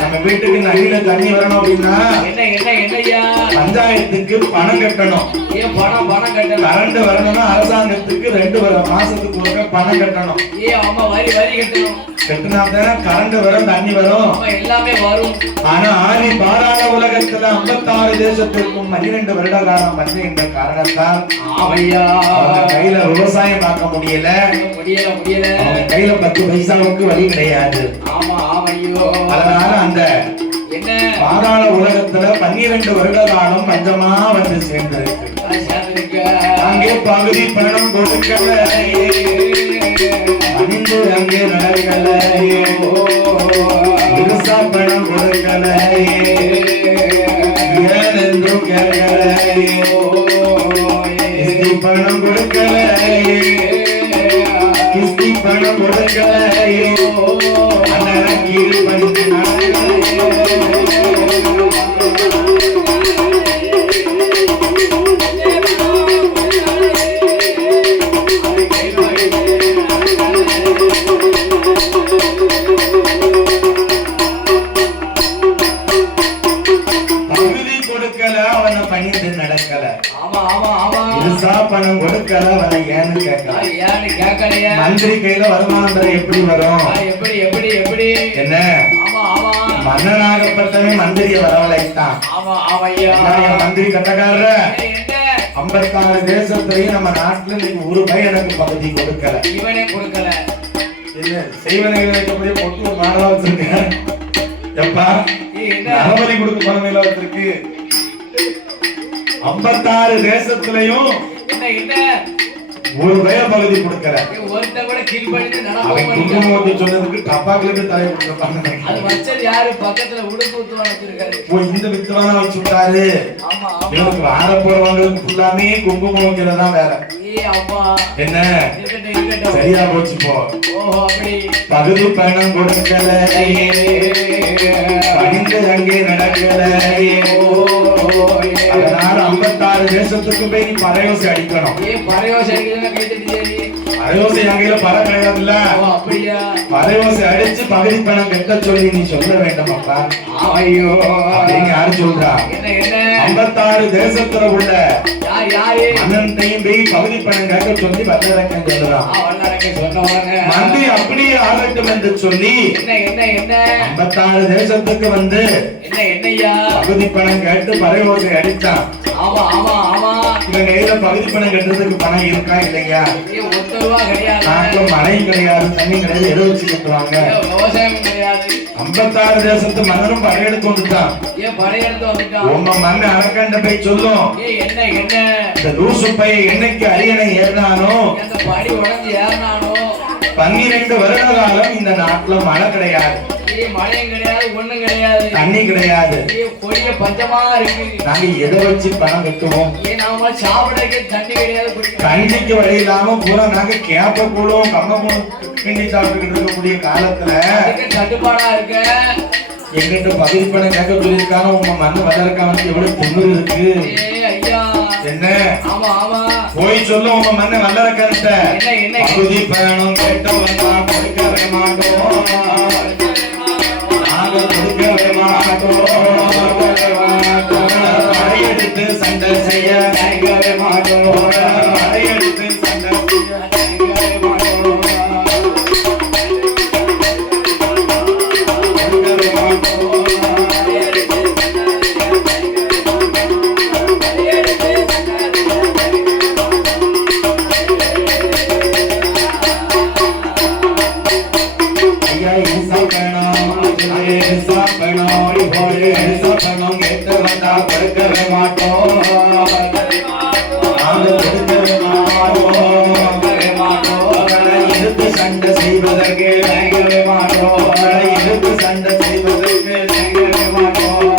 நம்ம வீட்டுக்கு நதியில தண்ணி வரணும் அப்படின்னா பஞ்சாயத்துக்கு பணம் கட்டணும். கரண்ட் வரணும்னா அரசாங்கத்துக்கு 2 மாசத்துக்கு ஒருக்க பணம் கட்டணும். கட்டினாதான் கரண்ட் வரும், தண்ணி வரும், எல்லாமே வரும். ஆனா ஆதி பாதாள உலகத்துல 56 தேசத்திற்கும் 12 வருட காலம் பஞ்சம் என்ற காரணத்தால் கையில விவசாயம் பார்க்க முடியல. அவங்க கையில 10 பைசாவுக்கு வழி கிடையாது. அதனால அந்த பாதாள உலகத்துல 12 வருட காலம் பஞ்சமா வந்து சேர்ந்திருக்கு. அங்கே பகுதி பணம் கொடுக்கல, அணிந்து அங்கே நடக்கலையோ கொடுக்கலையே அண்ணன் கீழ் படித்து பணம் கொடுக்கல அவனை ஏன்னு கேட்கல மந்திரி கையில வருமானம் பெற எப்படி வரும் எப்படி என்ன மன்னனாகப்பட்டவன் மந்திரிய வரவழைத்தான் மந்திரி கட்டக்காரர 56 தேசத்திலையும் நம்ம நாட்டுல நீங்க ஒரு பை எனக்கு பகுதி கொடுக்கல இவனே கொடுக்கல இல்ல செய்வனை வைக்கக்கூடிய பொட்டு ஒரு மாடலா வச்சிருக்கேன் எப்பா நரபலி கொடுக்க பணம் எல்லாம் வச்சிருக்கு 56 தேசத்திலையும் என்ன ஒரு பய பகுதி கொடுக்கற ஒருத்த கூட கீழ் படித்து அவன் குங்குமத்தை சொன்னதுக்கு டப்பாக்குல தலை கொடுப்பாங்க அது வச்சது யாரு பக்கத்துல உடுப்பு ஊத்துவா வச்சிருக்காரு ஓ இந்த வித்துவானா வச்சு விட்டாரு ஆமா இவனுக்கு வார போறவங்களுக்கு ஃபுல்லாமே குங்குமம் வைக்கிறதா வேற அம்மா என்ன சரியா போச்சு போ ஓஹோ அப்படி பகுதி பயணம் கொடுக்கல படிந்து அங்கே நடக்கல அதனால 56 தேசத்துக்கு போய் நீ பறையோசை அடிக்கணும் பறையோசை அடிக்கலாம் கை தட்டி பறையோசை அங்கேயில பறை கிடையாதுல்ல அப்படியா பறையோசை அடிச்சு பகுதி பணம் கட்ட சொல்லி நீ சொல்ல வேண்டும் அப்பா ஐயோ அப்படின்னு யாரு சொல்றா என்ன 56 தேசத்துல உள்ள யாரு அண்ணன்டையும் போய் பகுதி பணம் கேட்க சொல்லி வல்லரக்கன் சொல்றான் மந்திரி அப்படியே ஆகட்டும் என்று சொல்லி என்ன 56 தேசத்துக்கு வந்து என்னையா பகுதி பணம் கேட்டு பறையோசை அடிச்சான் ஆமா இவன் கையில பகுதி பணம் கட்டுறதுக்கு பணம் இருக்கா இல்லையா நாட்டுல மழையும் கிடையாது தண்ணி கிடையாது எதை வச்சு கட்டுவாங்க விவசாயம் கிடையாது 56 தேசத்து மன்னரும் படையெடுத்து வந்துட்டான் உங்க மண்ணை அரக்கண்ட போய் சொல்லும் இந்த லூசு பைய என்னைக்கு அரியணை ஏறினானோ 12 வருட காலம் இந்த நாட்டுல மழை கிடையாது மழையும் கிடையாது ஒண்ணும் கிடையாது தண்ணி கிடையாது கொடிய பஞ்சமா இருக்கு நாங்க எதை வச்சு பணம் கட்டுவோம் நாம சாப்பிடக்கு தண்ணி கிடையாது கஞ்சிக்கு வழி இல்லாம பூரா நாங்க கேப்ப கூடும் கம்ம கூடும் கிண்டி சாப்பிட்டுக்கிட்டு இருக்கக்கூடிய காலத்துல தட்டுப்பாடா இருக்க எங்கிட்ட பகுதி பணம் கேட்க சொல்லியிருக்காங்க உங்க மண்ணு வளர்க்காம எவ்வளவு பொண்ணு இருக்கு என்ன போய் சொல்ல உங்க மண்ணை வல்லரக்கன்ட்ட பகுதி பயணம் கேட்ட வந்தா கொடுக்கவே மாட்டோம் நாங்க கொடுக்கவே மாட்டோம் படையெடுத்து சண்டை செய்ய கேட்கவே மாட்டோம் படையெடுத்து சண்டை செய்ய கேட்கவே மாட்டோம் கொடுக்கவே மாட்டோம் எதிர்த்து சண்டை செய்வதற்கு செய்யவே மாட்டோம் எதிர்த்து சண்டை செய்வதற்கு செய்யவே மாட்டோம்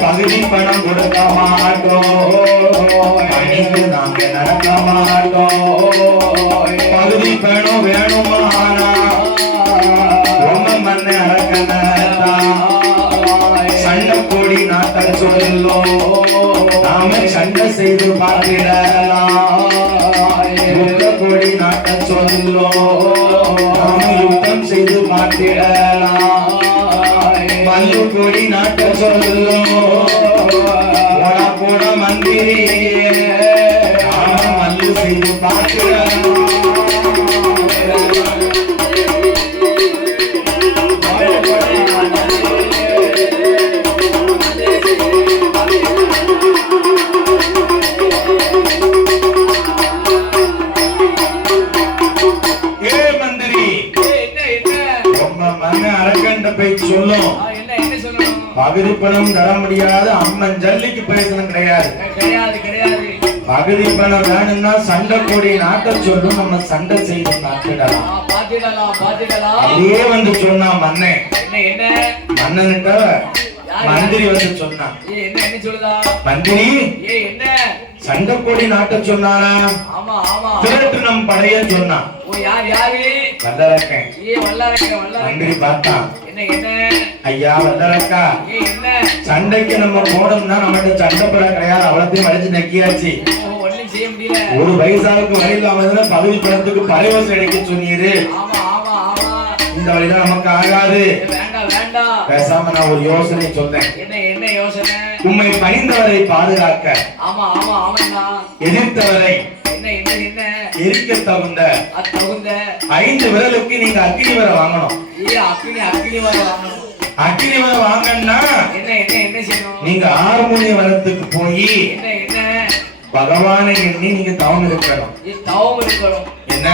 பகுதி பணம் கொடுக்க மாட்டோம் அணிந்து நாங்க நடக்க மாட்டோம் பகுதி பணம் வேணுமானா உங்க மண்ணை அடக்கணா சண்டை கோடி நாட்ட சொல்லும் நாம சண்டை செய்து பார்த்திடலாம் கோடி நாட்ட சொல்லும் நாம யுத்தம் செய்து பார்த்திடலாம் மல்லு கொடி நாட்ட சொல்லும் போட மந்திரி மல்லு செய்து பார்க்கிறேன் மந்திரி ரொம்ப மண்ண அரக்கண்ட என்ன பேச்சு சொல்லும்? என்ன சொல்லணும்? பகுதி பணம் தர முடியாது, அம்மன் ஜல்லிக்கு பேசணும் கிடையாது. கிடையாது. பகுதி பணம் வேணும்னா சண்டை கொடி நாட்ட சொல்லும், நம்ம சண்டை செய்து நாட்டிடலாம். அதே வந்து சொன்னா மன்னன், மன்னன்கிட்ட மந்திரி வந்து சொன்னான், என்ன சொல்லுதா மந்திரி என்ன சண்டை கொடி நாட்ட சொன்னானா? திரட்டு நம் படைய சொன்னான். வல்லரக்கன். மந்திரி பார்த்தான், ஐயா வல்லரக்கா, சண்டைக்கு நம்ம போனோம்னா நம்மகிட்ட சண்டை பட கிடையாது, அவ்வளத்தையும் வளைச்சு நக்கியாச்சு. ஒரு வயசாவுக்கு வழி இல்லாம பகுதி பணத்துக்கு பரிவசம் எடுக்க சொன்னீரு, இந்த வழிதான் நமக்கு ஆகாது. பேசாம நான் ஒரு யோசனை சொல்றேன். என்ன யோசனை? உம்மை பணிந்தவரை பாதுகாக்க, எதிர்த்தவரை எரிக்க தகுந்த 5 விரலுக்கு நீங்க அக்னி வர வாங்கணும். அக்னி வர வாங்கன்னா நீங்க ஹார்மோனிய வரத்துக்கு போய் பகவானை எண்ணி நீங்க தவம் இருக்கணும். என்ன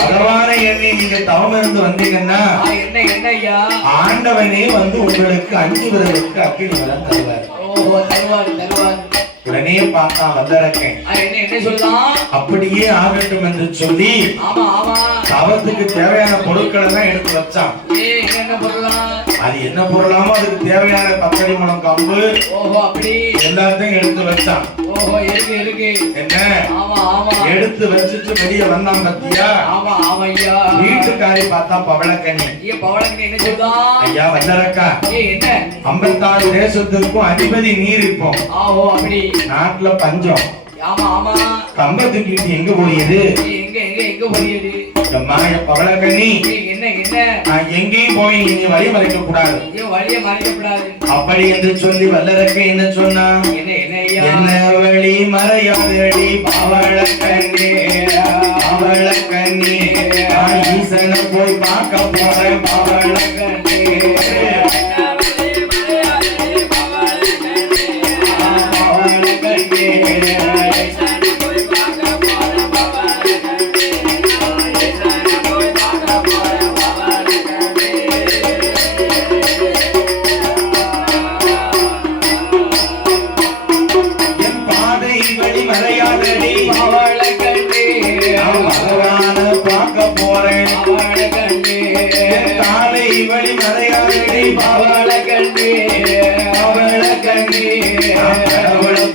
பகவானை எண்ணி நீங்க தவம் இருந்து வந்தீங்கன்னா ஆண்டவனே வந்து உங்களுக்கு 5 விரலுக்கு அக்னி வரம் தருவார். உடனே பார்த்தா வல்லரக்கன், அப்படியே ஆகட்டும் என்று சொல்லி தவத்துக்கு தேவையான பொருட்களை எல்லாம் எடுத்து வச்சான். அது என்ன பொருளாமோ அதுக்கு தேவையான பத்தடி முழம் கம்பு எல்லாத்தையும் எடுத்து வச்சான். என்ன எடுத்து வச்சுட்டு வெளியே வந்தான் பத்தியா? வீட்டுக்காரி பார்த்தா பவளக்கண்ணி. ஐயா வல்லரக்கா, 56 தேசத்துக்கும் அதிபதி நீர் இருப்போம், நாட்டுல பஞ்சம், கம்ப தூக்கிட்டு எங்க போறியது? பவளக்கண்ணி, நான் எங்கேயும் போய் நீங்க வழி மறைக்க கூடாது அப்படி என்று சொல்லி வல்லரக்க என்ன சொன்னா, என்ன வழி மறையாதடி பவளக்கண்ணி, பவளக்கண்ணி, நான் ஈசனை போய் பார்க்க போறேன் பவளக்கண்ணி.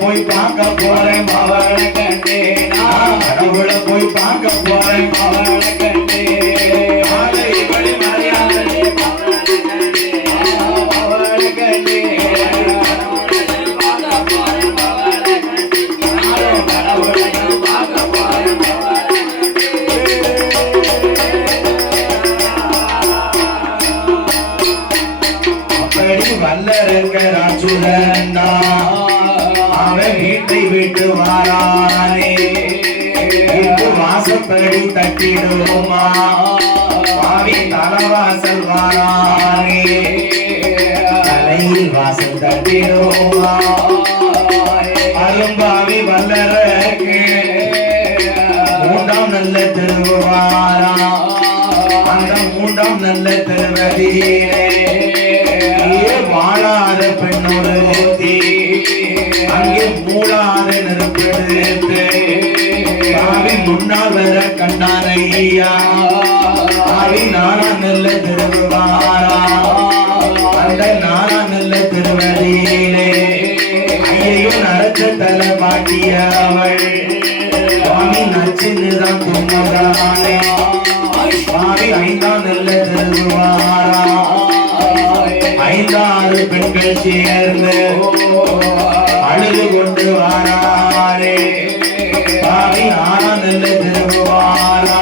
போய் பார்க்க போறேன் பவளக்கண்ணி, கடவுளை போய் பார்க்க போறேன் பவளக்கண்ணி. மாலை வழி மறையாதடி பவளக்கண்ணி, பவளக்கண்ணி, பார்க்க போறேன் பவளக்கண்ணி, கடவுளை பார்க்க போறேன் பவளக்கண்ணி. அப்படி வல்லரக்க ராஜுரண்டா அவன் வீட்டை விட்டு வாரானே, வீட்டு வாசப்படி தட்டிடுவோமா, பாவி தலவாசல் வாரானே, தலையில் வாசல் தட்டிடுவோமா. அரும்பாவி வல்லரக்கு 3ஆம் நல்ல திருவாரா, அந்த 3ஆம் நல்ல திருவதியிலே வாழாத பெண்ணோடு அங்கே மூளாத நெருப்பெடுத்து பாவி முன்னால் வர கண்டானையா, பாவி 4ஆம் நல்ல திருவாரா, அந்த 4ஆம் நல்ல திருவதியிலே ஐயையோ நரச்ச தலை பாட்டிய அவள் பாவி நச்சின்னுதான் தும்மதானே, பாவி 5ஆம் நல்ல திருவாரா, 5-6 பெண்கள் சேர்ந்து அழுது கொண்டு வாராரே, பாவி 6ஆம் நல்ல திருவாரா,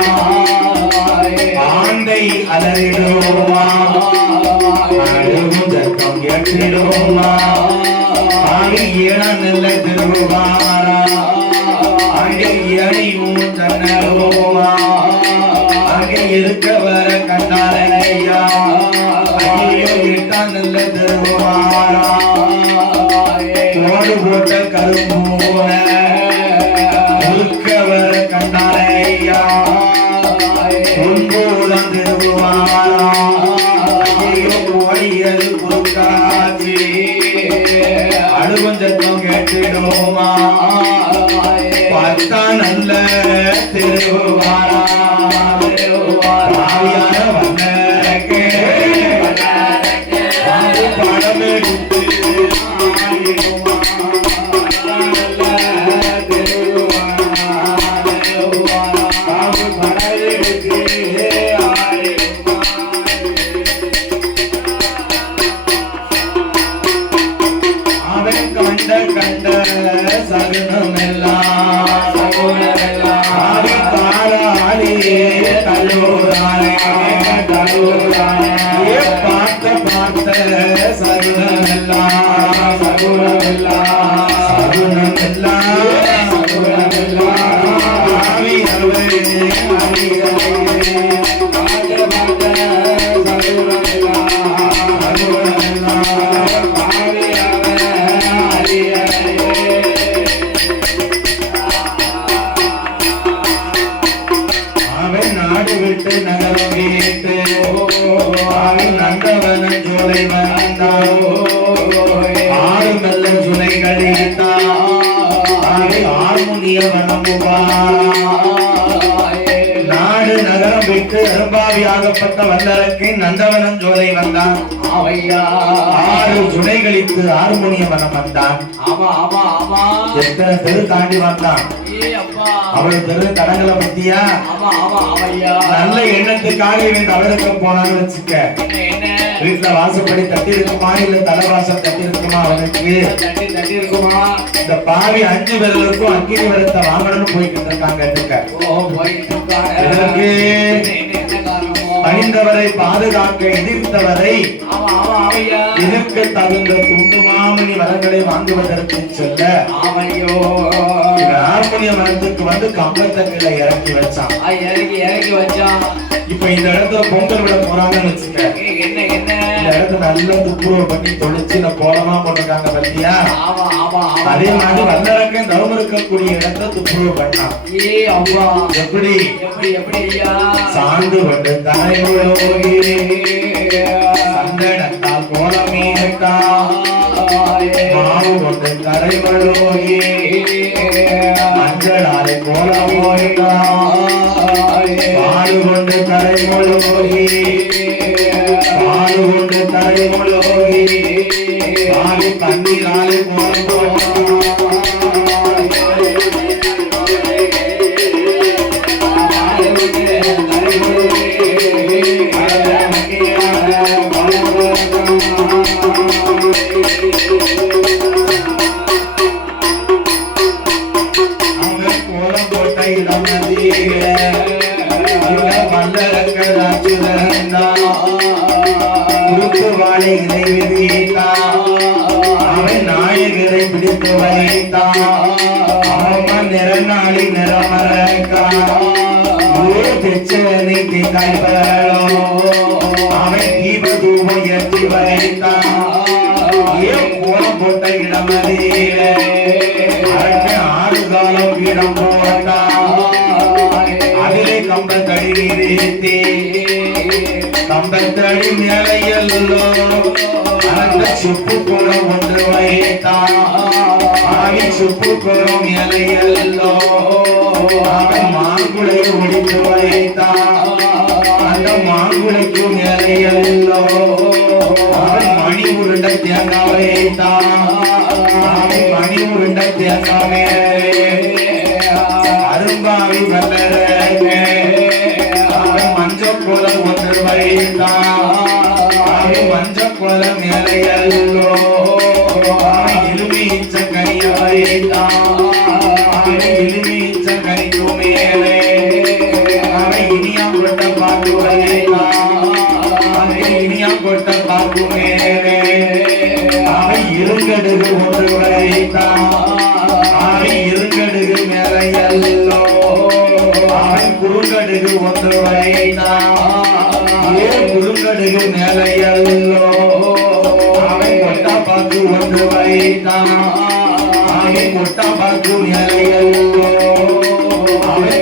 ஆண்டை அலறிடுவோமா, அழுகும் சத்தம் கேட்டிடுவோமா, பாவி 7ஆம் நல்ல திருவாரா, அங்கே இணையும் தன்னவோமா, அங்கே இருக்க வர கண்டாரையா, ஐயோ 8ஆம் நல்ல திருவாரா, தோடு போட்ட கரும்பூர இருக்க வர கண்டாரையா, 9ஆம் திருவாரா, வணங்குமா பார்த்தா நல்ல திருவாரா ஆவியான வண்ணருக்கு படம் எடுத்து கண்ட சகுனமெல்லாம் ஆடி தாராளியே கல்லூரானே பார்த்த சகுனமெல்லாம் ஆவியவே நாடு விட்டு நகரம் வீட்டு நந்தவன ஜோலை வந்தாரோ ஆறு நல்ல ஜுலைகளில் ஆர்முனிய நாடு நகரம் விட்டு அரும்பாவியாகப்பட்ட வல்லரக்கு நந்தவனம் ஜோலை வந்தான் ஆறு ஜுனை கழித்து ஆர்முனிய வனம் வந்தான் எத்தனை தெரு தாண்டி வந்தான் அவள் தெரு தடங்களை பத்தியா நல்ல எண்ணத்துக்காக இவன் தவறுக்க போனான்னு வச்சுக்க வீட்டுல வாசப்படி தட்டி இருக்குமா இல்ல தலைவாசல் தட்டி இருக்குமா அவனுக்கு இந்த பாவி 5 பேர்களுக்கும் அக்கினி விரத்தை வாங்கணும்னு போய்கிட்டு இருக்காங்க பணிந்தவரை பாதுகாக்க எதிர்த்தவரை இதற்கு தகுந்த துண்டு மாமணி வரங்களை வாங்குவதற்கு செல்ல ஹார்மோனிய மரத்துக்கு வந்து கம்பத்தங்களை இறக்கி வச்சான் இப்ப இந்த இடத்துல பொங்கல் விட போறாங்கன்னு வச்சுக்க இந்த இடத்துல நல்ல துப்புரவு பண்ணி தொழிச்சு கோலமா போட்டிருக்காங்க பத்தியா அதே மாதிரி வல்லரக்கன் தவம் இருக்கக்கூடிய இடத்துல துப்புரவு பண்ணான் எப்படி சாந்து கொண்டு தலைமுறை சந்தனத்தால் கோலமீட்டா மாவு கொண்டு கரைமலோகி மஞ்சளாலை கோலமோயிட்டா பாடு கொண்டு கரைமலோகி பாடு கொண்டு கரைமலோகி பாடு தண்ணீராலை கோலம் அவன் நாயகரை பிடித்து வைத்தான் அவன் நிறநாளி அவன் தீபதூப ஏற்றி வைத்தான் கோலம் போட்ட இடமதியில 6 காலம் இடம் போட்டான் அதிலே கம்பத்தடி நிறுத்தி கம்பத்தடி மேலையல்லோ அந்த சுப்பு குளம் ஒன்று வைத்தான் சுப்பு குளம் மேலையல்லோ அவன் மாங்குளையை ஒடித்து வைத்தான் அந்த மாங்குளைக்கு மேலையல்லோ அவன் மணி உருண்ட தேங்காய் வைத்தான் அவன் மணி உருண்ட தேங்காய் மேலே அரும்பாவி வல்லரே மஞ்சள் கோலம் ஒன்று வைத்தான் மஞ்சள் கோலம் மேலையல்லோ எலுமிச்ச கனிய வைத்தான் எலுமிச்ச கனிக்கு மேலே இனியா கொட்ட பாக்கு வைத்தான் இனியா கொட்ட பாக்கு மேலே இருங்கடுகு ஒன்று வைத்தான் இருங்கடுகு மேலையல்லோ குறுங்கடுகு ஒன்று வைத்தான் குறுங்கடுகு மேலையல்லோ கொட்டா பாக்கு ஒன்று வைத்தான் கொட்டா பாக்கு மேலையல்லோ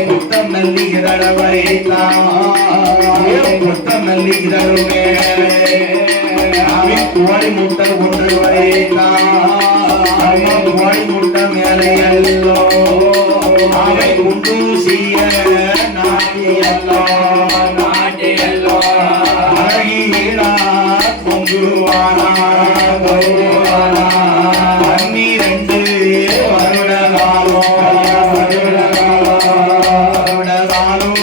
குட்டம் மல்லி இதழ வைத்தான் புத்த மல்லி இதழு மேலே அவன் கோழி முட்டை ஒன்று வைத்தான் கோழி முட்டை மேலே எல்லோ அவை உண்டு செய்ய நாட்டியல்லோ நாட்டியல்லோ அழகிலா பொங்குவானா பொங்குவானா பன்னிரண்டு வருட காலம் வருட காலம்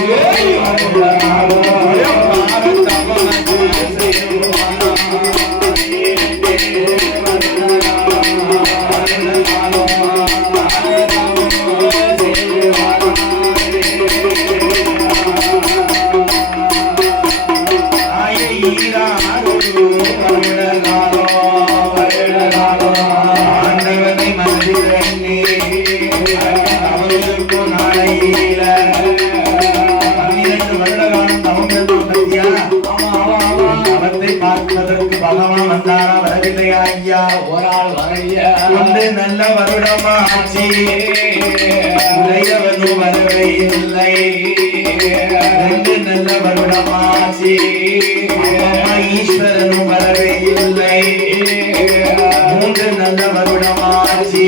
பகவான் வந்தாரா வரவில்லையா ஐயா ஒரு ஆள் வரையா ஒன்று நல்ல வருடமாச்சி உடையவனும் வரவே இல்லை ரெண்டு நல்ல வருடமாச்சி ஈஸ்வரனும் வரவே இல்லை மூன்று நல்ல வருடமாச்சி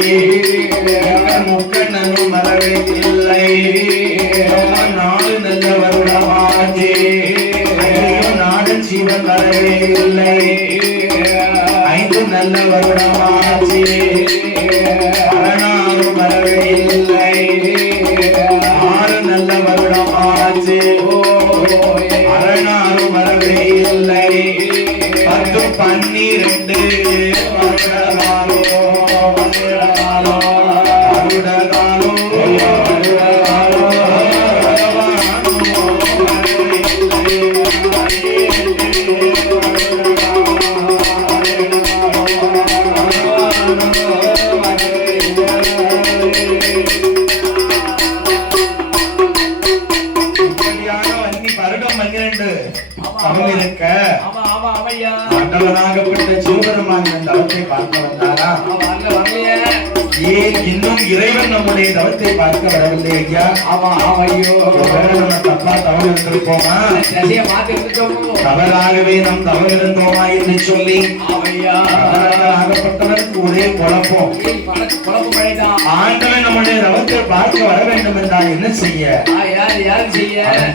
முக்கண்ணனும் வரவே இல்லை நாலு நல்ல வருடமாச்சி நாடன் சிவன் வரவே இல்லை ஐந்து நல்ல வருடமாச்சி அரணாறு வரவே இல்லை ஆறு நல்ல வருடமாச்சு அரணாறு வரவே இல்லை 10 12 வருடகாலோ வருடகாலோ வருடகாலோ மண்டலனாகப்பட்ட சிவபெருமான் இந்த தவத்தை பார்க்க வந்தாரா ஏன் இன்னும் இறைவன் நம்முடைய தவத்தை பார்க்க வரவில்லை ஐயா ஆமா ஐயோ நம்ம தப்பா தவறு இருந்திருப்போமா தவறாகவே நம் தவறு இருந்தோமா என்று சொல்லி ஆகப்பட்டவருக்கு ஒரே குழப்பம் ஆண்டவன் நம்முடைய தவத்தை பார்க்க வர வேண்டும் என்றால் என்ன செய்ய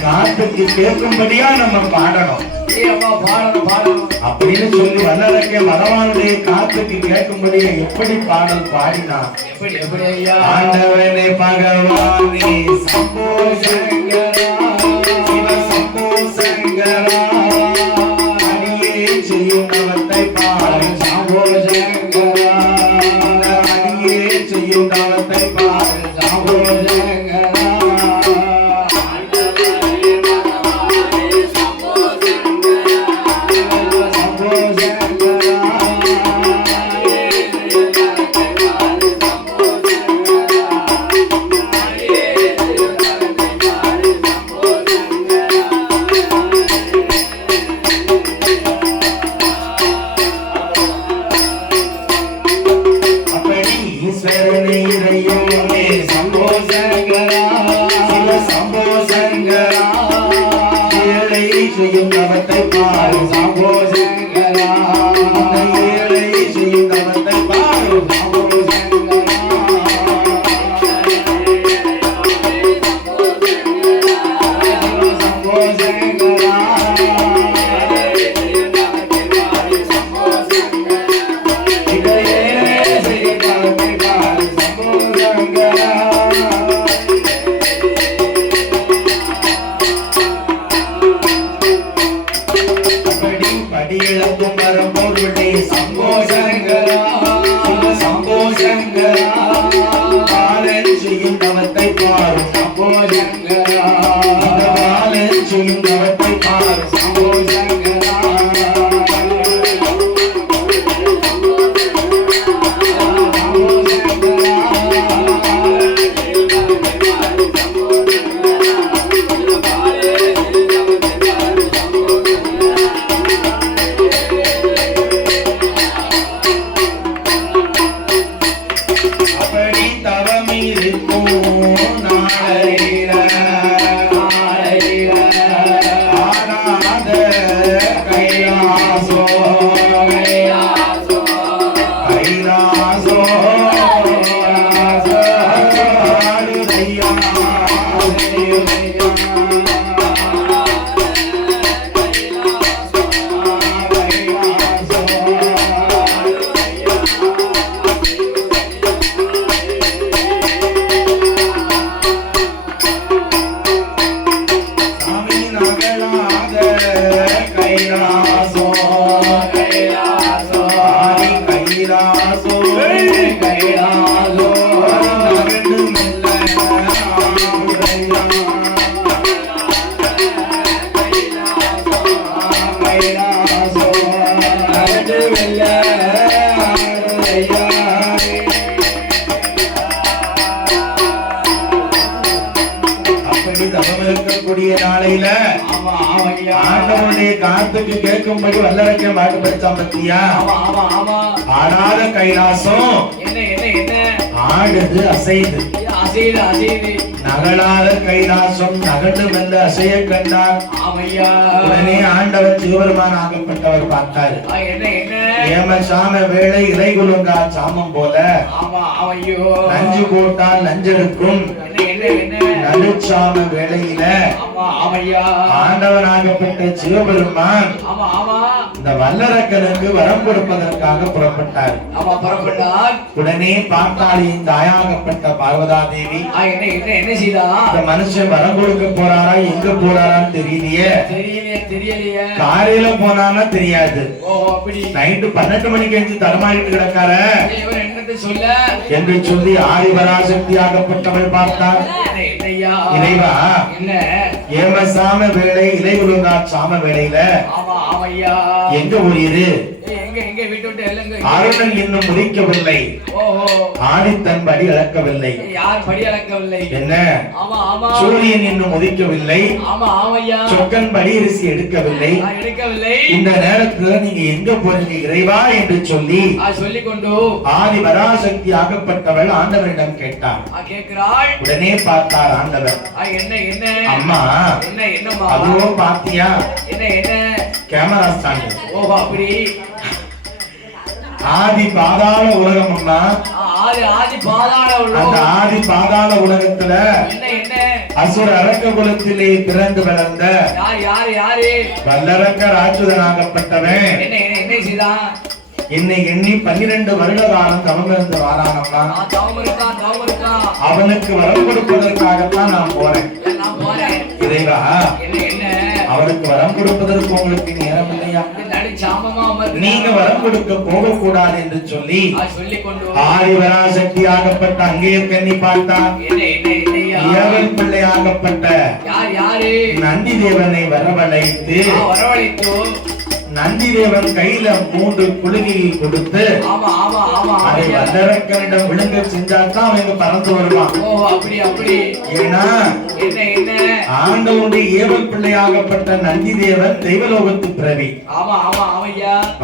காத்துக்கு கேட்கும்படியா நம்ம பாடணும் அப்படின்னு சொல்லி வல்லரக்க பகவானுடைய காத்துக்கு கேட்கும்படியா எப்படி பாடல் பாடினான் ஆண்டவனே பகவானே சம்போ சங்கரா சிவ சம்போ சங்கரா அடியே செய்யும் தவத்தை பாடு சம்போ சங்கரா அடியே செய்யும் தவத்தை பாடு சம்போ சங்கரா செய்யும் தவத்தை பாரு சாம்போ சங்கரா ஏழை செய்யும் தவத்தை பாரு சாம்போ சங்கரா சாம்போ சங்கரா கைலாசோ கைலாசோ இருக்கக்கூடிய நாளையில ஆண்டவனுடைய காத்துக்கு கேட்கும்படி வல்லரக்க மாட்டு படிச்சான் பத்தியா ஆடாத கைலாசம் ஆடுது அசைது நகலாத கைலாசம் நகண்டு மெல்ல அசைய கண்டார் உடனே ஆண்டவர் சிவபெருமான் ஆகப்பட்டவர் பார்த்தாரு ஏம சாம வேளை இறை குலுங்கா சாமம் போல நஞ்சு போட்டால் நஞ்செடுக்கும் நடுச்சாம வேளையில ஆண்டவனாகப்பட்ட சிவபெருமான் இந்த வல்லரக்கனுக்கு வரம் கொடுப்பதற்காக புறப்பட்டார். உடனே பார்த்தாளியின் தாயாகப்பட்ட பார்வதா தேவி என்ன செய்தா இந்த மனுஷன் வரம் கொடுக்க போறாரா எங்க போறாரான்னு தெரியலையே காலையில போனானா தெரியாது நைட்டு 12 மணிக்கு எழுந்து தரமாறிட்டு கிடக்கார என்று சொல்லி ஆதிபராசக்தி ஆகப்பட்டவள் பார்த்தார். இறைவா ஏமசாம வேளை இலை உலகா சாம வேளையில எங்க ஊரிரு அருணன் இன்னும் முடிக்கவில்லை ஆதித்தன் படி அளக்கவில்லை என்ன சூரியன் இன்னும் உதிக்கவில்லை சொக்கன் படி அரிசி எடுக்கவில்லை இந்த நேரத்துல நீங்க எங்க போறீங்க இறைவா என்று சொல்லி சொல்லிக்கொண்டு ஆதி பராசக்தி ஆகப்பட்டவள் ஆண்டவரிடம் கேட்டார். உடனே பார்த்தார் ஆண்டவர். அம்மா அதுவோ பாத்தியா கேமரா ஸ்டாண்ட் ஆதி பாதாள உலகம்னா அந்த ஆதி பாதாள உலகத்துல அசுர அரக்க குலத்திலே பிறந்து வளர்ந்த வல்லரக்க ராட்சதனாகப்பட்டவன் என்னை எண்ணி 12 வருட காலம் தவம் இருந்து வாரானம்னா அவனுக்கு வரம் கொடுப்பதற்காகத்தான் நான் போறேன். இறைவா அவனுக்கு வரம் கொடுப்பதற்கு உங்களுக்கு நேரம் இல்லையா? நீங்க வரம் கொடுக்க போக கூடாது என்று சொல்லி ஆதிபராசக்தி ஆகப்பட்ட அங்கே கண்ணி பார்த்தார். ஏவல் பிள்ளையாகப்பட்ட நந்தி தேவனை வரவழைத்து நந்தி தேவன் கையில 3 குழுகியை கொடுத்து அதை வல்லரக்கனிடம் விழுங்க செஞ்சாதான் அவங்க பறந்து வருவான். ஏன்னா ஆண்டவனுடைய ஏவல் பிள்ளையாகப்பட்ட நந்தி தேவன் தெய்வலோகத்து பிறவி,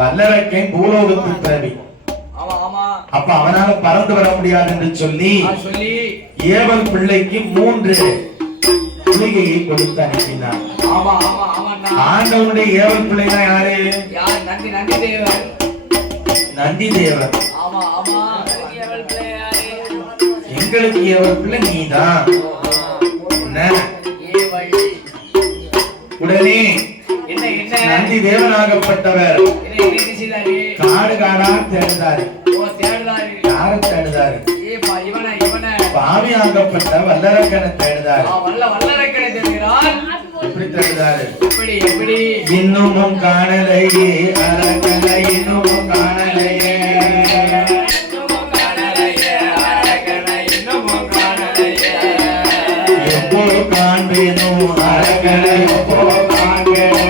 வல்லரக்கன் பூலோகத்து பிறவி. அப்ப அவனால பறந்து வர முடியாது என்று சொல்லி ஏவல் பிள்ளைக்கு 3 குழுகையை கொடுத்து அனுப்பினார். ஆண்டவனுடைய ஏவல் பிள்ளைனா யாரு? நந்தி தேவன். எங்களுக்கு ஏவல் பிள்ளை நீதான். உடனே நந்தி தேவனாகப்பட்டவர் காடு காடா தேடுதாரு. யாரை தேடுதாரு? பாவியாகப்பட்ட வல்லரக்கனை தேடுதாரு. எப்படி தேடுதாரு? இன்னமும் காணலையே அரக்கனை இன்னமும் காணலையே எப்போ காண்பேனோ அரக்கனை எப்போ காண்பேனோ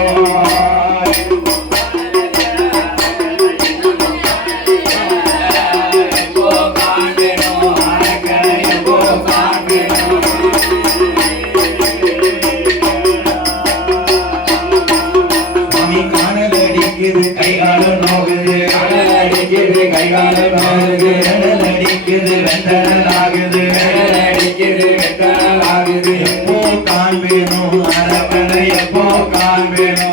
எப்போ காண்பேனோ அரக்கனை எப்போ காண்பேனோ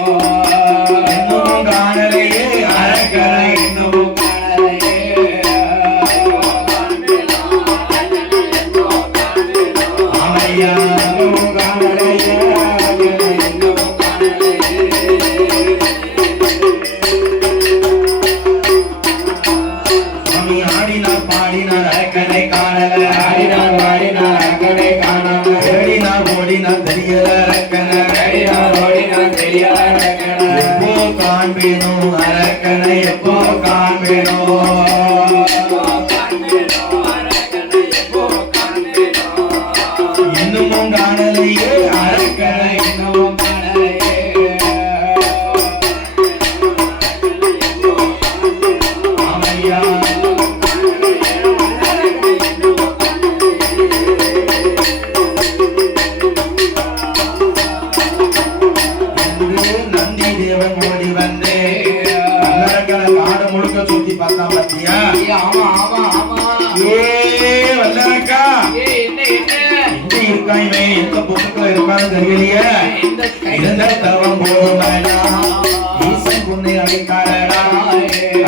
காண்பேனோ அரக்கனை எப்போ காண்பேனோ இன்னமும் காணலையே அரக்கனை இன்னமும் காணலையே ஆமையா நந்தி தேவன் ஓடி வந்தே வல்லரக்கனை காடு முழுக்க சுத்தி பார்த்தா பாத்தியா ஆமா ஆமா ஆமா ஏ வல்லரக்கா என்ன எங்க இருக்காயுமே எந்த புத்தகத்துல இருக்கான்னு தெரியலையே இருந்த தவம் போடுவாடா ஈசன் உன்னை அழைத்தாரடா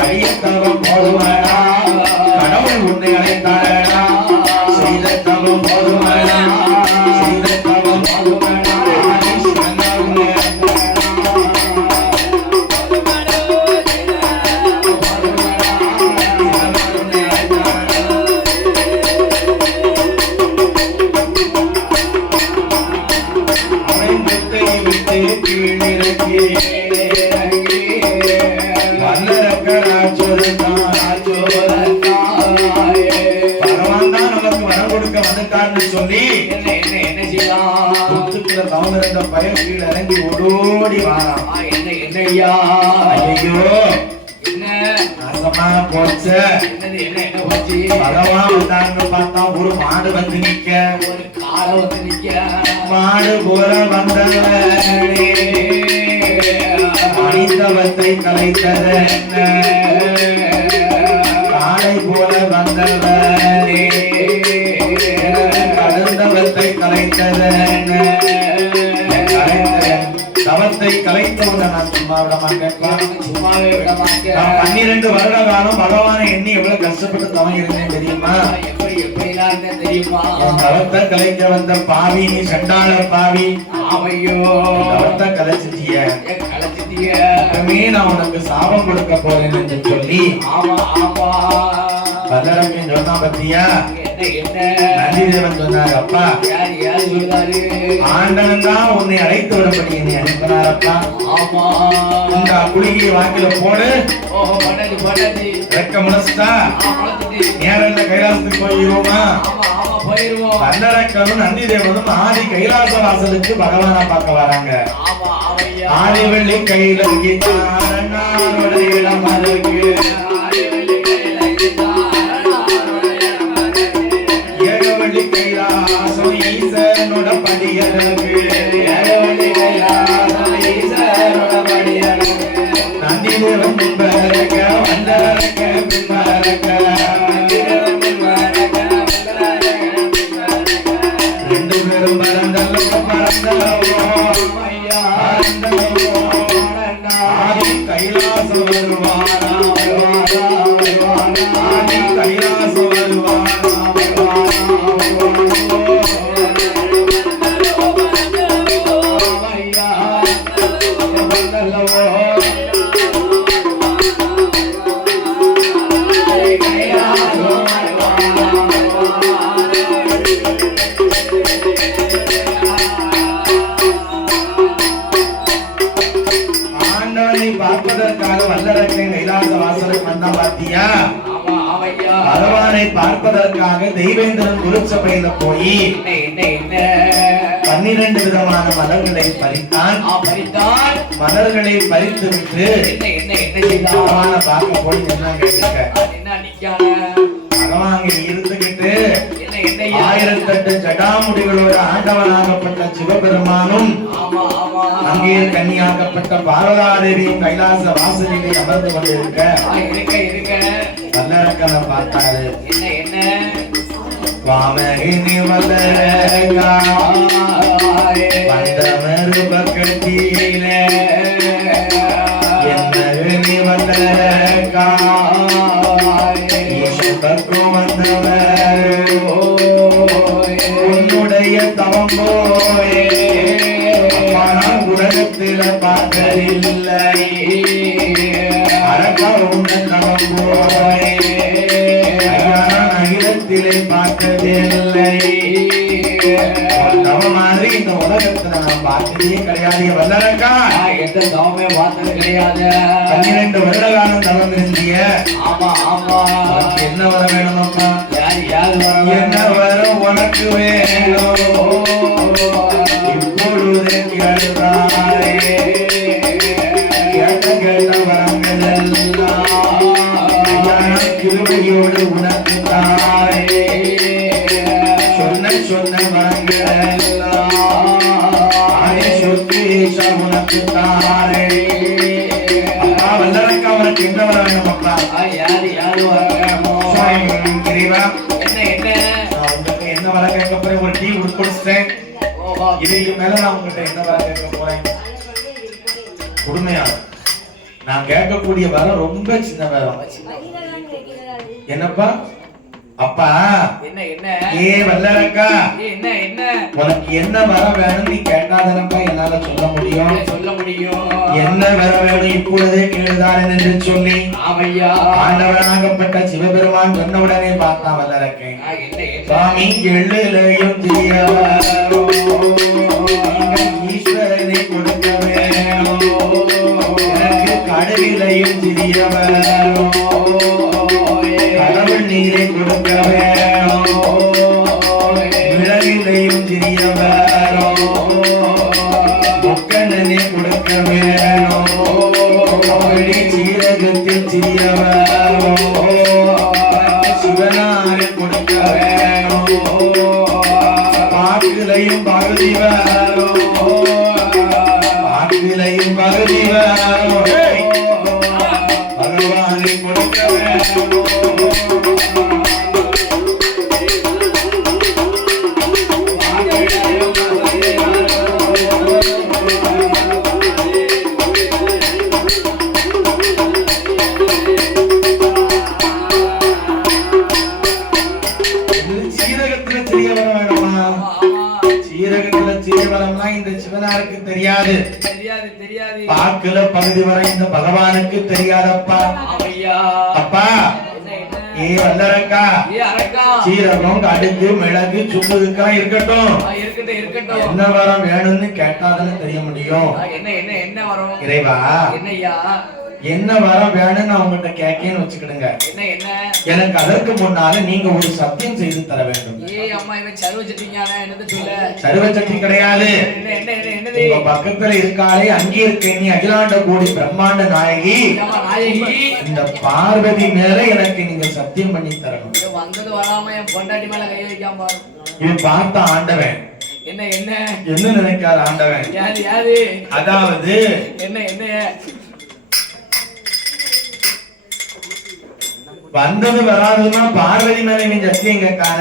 அடிய தவம் போடுவாடா கடவுள் உன்னை அழைத்தாரடா செய்த தவம் போடுவாடா செய்த தவம் போடுவாடா சொல்லி என்ன செய்யலாம் கவுனரண்ட பயம் கீழே இறங்கி ஓடோடி வாராம் என்ன ஐயா ஐயோ என்ன நாசமா போச்ச என்ன போச்சு பகவான் வந்தாங்க பார்த்தா ஒரு மாடு வந்து நிக்க ஒரு காலை வந்து நிக்க மாடு போல வந்தவனே மனிதவத்தை கலைத்தது என்ன காளை போல வந்தவனே கடந்தவத்தை கலைத்தது என்ன தவத்தை கலைத்தவுடன் நான் சும்மா விட மாட்டேன் சும்மாவே விட மாட்டேன் 12 வருட காலம் பகவானை எண்ணி எவ்வளவு கஷ்டப்பட்டு தவம் இருந்தேன் தெரியுமா எப்படிலாம் இருந்தேன் தெரியுமா தவத்தை கலைக்க வந்த பாவி நீ சண்டாள பாவி ஆமையோ தவத்தை கலைச்சிட்டிய கலைச்சிட்டிய நான் உனக்கு சாபம் கொடுக்க போறேன்னு சொல்லி ஆமா ஆமா வல்லரக்கன் சொன்னா பத்தியா என்ன நந்திதேவன் சொன்னாரு அப்பா யார் சொல்றாரு ஆண்டவன் தான் உன்னை அழைத்து விடப்படி என்னை அனுப்பினாரப்பா ஆமா இந்த குளிகை வாக்கில போடு பண்ணது ரெக்க முளைச்சிட்டா நேரம் கைலாசத்துக்கு போயிருவோமா ஆமா போயிருவோம் வல்லரக்கனும் நந்திதேவனும் ஆதி கைலாச வாசலுக்கு பகவானா பார்க்க வராங்க ஆமா ஆமையா ஆதி வெள்ளி கையில இளம் அதற்கு ஏகவள்ளி கைலாசம் ஈசனோட படியருக்கு ஏகவள்ளி கைலாசம் ஈசனோட படியருக்கு நந்திதேவன் பின்பரக்க வல்லரக்க பின்பரக்க ரெண்டு பேரும் பரந்தல்லோ ஆதி கைலாசம் வருவானா ஆதி கைலாசம் வருவானா ஆண்டவனை பார்ப்பதற்காக வல்லரக்கன் கைலாச வாசலுக்கு வந்தா பாத்தியா பகவானை பார்ப்பதற்காக தெய்வேந்திரன் குருச்சபையில போய் 12 விதமான மலர்களை பறித்தான் மலர்களை பறித்து விட்டு பகவானை பார்க்க போய் நின்னாங்க பகவான் இருந்துகிட்டு 1008 ஜடாமுடிகளோட ஆண்டவனாகப்பட்ட சிவபெருமானும் அங்கே கன்னியாகப்பட்ட பாரதாதேவியும் கைலாச வாசலிலே அமர்ந்து கொண்டிருக்க வல்லரக்கனை பார்த்தாரு வாமகினி வல்லரக்கா வந்த மறுபக்கத்திலே என்னகினி வல்லரக்கா ஈஸ்வரக்கும் வந்தவர் உன்னுடைய தவம் போயே உலகத்தில பார்த்ததில்லை அரக்கா உன்ன தவம் போயே அகிலத்திலே பார்த்ததில்லை. தவ மாதிரி இந்த உலகத்துல நான் பார்த்ததே கிடையாது. வல்லரக்கா எந்த தவமே பார்த்தது கிடையாது. 12 வருட காலம் தவம் இருந்திய. ஆமா ஆமா. என்ன வர வேணுமப்பா? யாரு என்ன வரும் உனக்கு வேணும்? இப்பொழுதே கேள்றாரே, கேட்ட வரங்கள் எல்லாம் கிருபையோடு உனக்கு தாரே. சொன்ன வரங்கள் எல்லாம் சொத்து உனக்கு தாரே. அப்பா வல்லரக்கா உனக்கு எங்க வர வேணும் அப்பா? யாரு வர வேணுமோ? தெரியவா என்ன என்ன வர கேட்க போறேன்? ஒரு டீ உட்கொடுத்தேன். இதுக்கு மேல நான் உங்ககிட்ட என்ன வர கேட்க போறேன்? கொடுமையா நான் கேட்கக்கூடிய வரம் ரொம்ப சின்ன வரம். என்னப்பா? அப்பா என்ன ஏ வல்லரக்கா, என்ன உனக்கு என்ன வர வேணும் நீ கேட்டாதானப்பா என்னால சொல்ல முடியும். என்ன வர வேணும் இப்பொழுதே கேளுதான் என்று சொல்லி ஆமையா ஆண்டவனாகப்பட்ட சிவபெருமான் சொன்ன உடனே பார்த்தான் வல்லரக்கை. சுவாமி எள்ளுலையும் ஈஸ்வரனை கொடுக்க வேணும், எனக்கு கடலிலையும் சிறிய வேணும், கடவுள் நீரை கொடுக்க வேணும், விலகிலையும் சிறிய வேணும், முக்கண்ணனை கொடுக்க வேணும், சீரகத்தில் சிறிய வேணும், சிவனாரை கொடுக்க வேணும், பாக்கிலையும் பகுதி வேணும், பாக்கிலையும் பகுதி வேணும், பகவானை கொடுக்க வேணும். இந்த சிவனாருக்கு தெரியாது. பாக்குல பகுதி வரை இந்த பகவானுக்கு தெரியாதப்பா. அப்பா ஏ வல்லரக்கா, சீரகம் கடுகு மிளகு சுக்குதுக்கெல்லாம் இருக்கட்டும், என்ன வரம் வேணும்னு கேட்டாதானே தெரிய முடியும். இறைவா என்ன வரம் வேணும்னு நான் உங்ககிட்ட கேட்கேன்னு வச்சுக்கிடுங்க. எனக்கு அதற்கு முன்னால நீங்க ஒரு சத்தியம் செய்து தர வேண்டும். சர்வசக்தி கிடையாது, உங்க பக்கத்துல இருக்காளே அங்கே இருக்க நீ அகிலாண்ட கோடி பிரம்மாண்ட நாயகி இந்த பார்வதி மேல எனக்கு நீங்க சத்தியம் பண்ணி தரணும். இது பார்த்த ஆண்டவன் என்ன நினைக்காத ஆண்டவன், அதாவது வந்தது வராதுன்னா பார்வதி மேல இவன் சத்தியம் கேட்கான.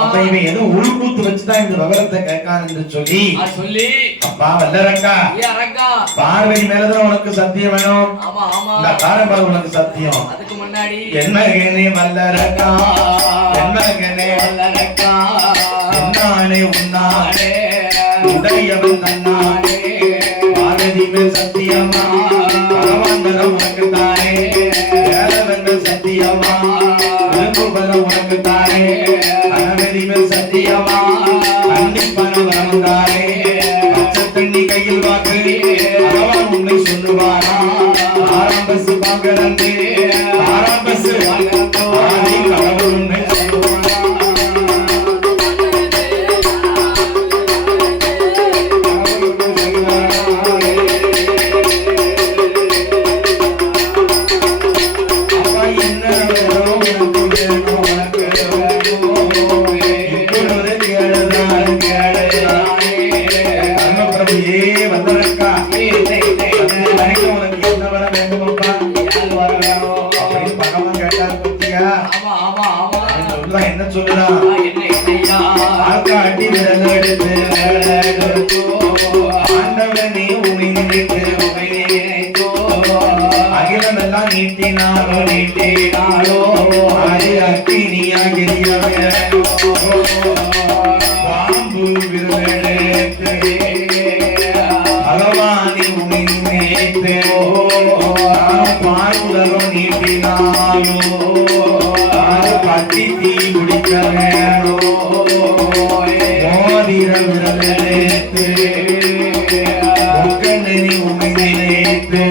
அப்ப இவன் ஏதோ உள்கூத்து வச்சுதான் இந்த விவரத்தை கேட்கான் என்று சொல்லி அப்பா வல்லரக்கா, பார்வதி மேலதான் உனக்கு சத்தியம் வேணும். இந்த காரம்பர உனக்கு சத்தியம் என்ன வல்லரக்கா, என்னானே உன்னானே உடையவன் தன்னானே பார்வதி மேல் சத்தியமா பரவாந்தரம் உனக்கு தானே சத்தியமா விரும்புவதும் உனக்கு தானே அனவதி மேல் சத்தியமா கண்டிப்பான வரம் தானே பச்சை தண்ணி கையில் வாக்கு பகவான் உண்மை சொல்லுவாரா. ஆறாம் பஸ் வாங்கறந்தே ஆறாம் பஸ் ஆதி கடவுள் உண்மை என்ன சொல்றான்? ஆண்டவனே உமை நினைத்து அகிலமெல்லாம் நீட்டினாலோ அது அக்கினியாகிய பாம்பு விருதெடுத்து பகவானி உமை நினைத்து பார்வுலகம் நீட்டினாலோ அத்தி தீ குடிக்க வேணும் மோதிர விரல் எடுத்து உக்கண்ணி உமை நினைத்து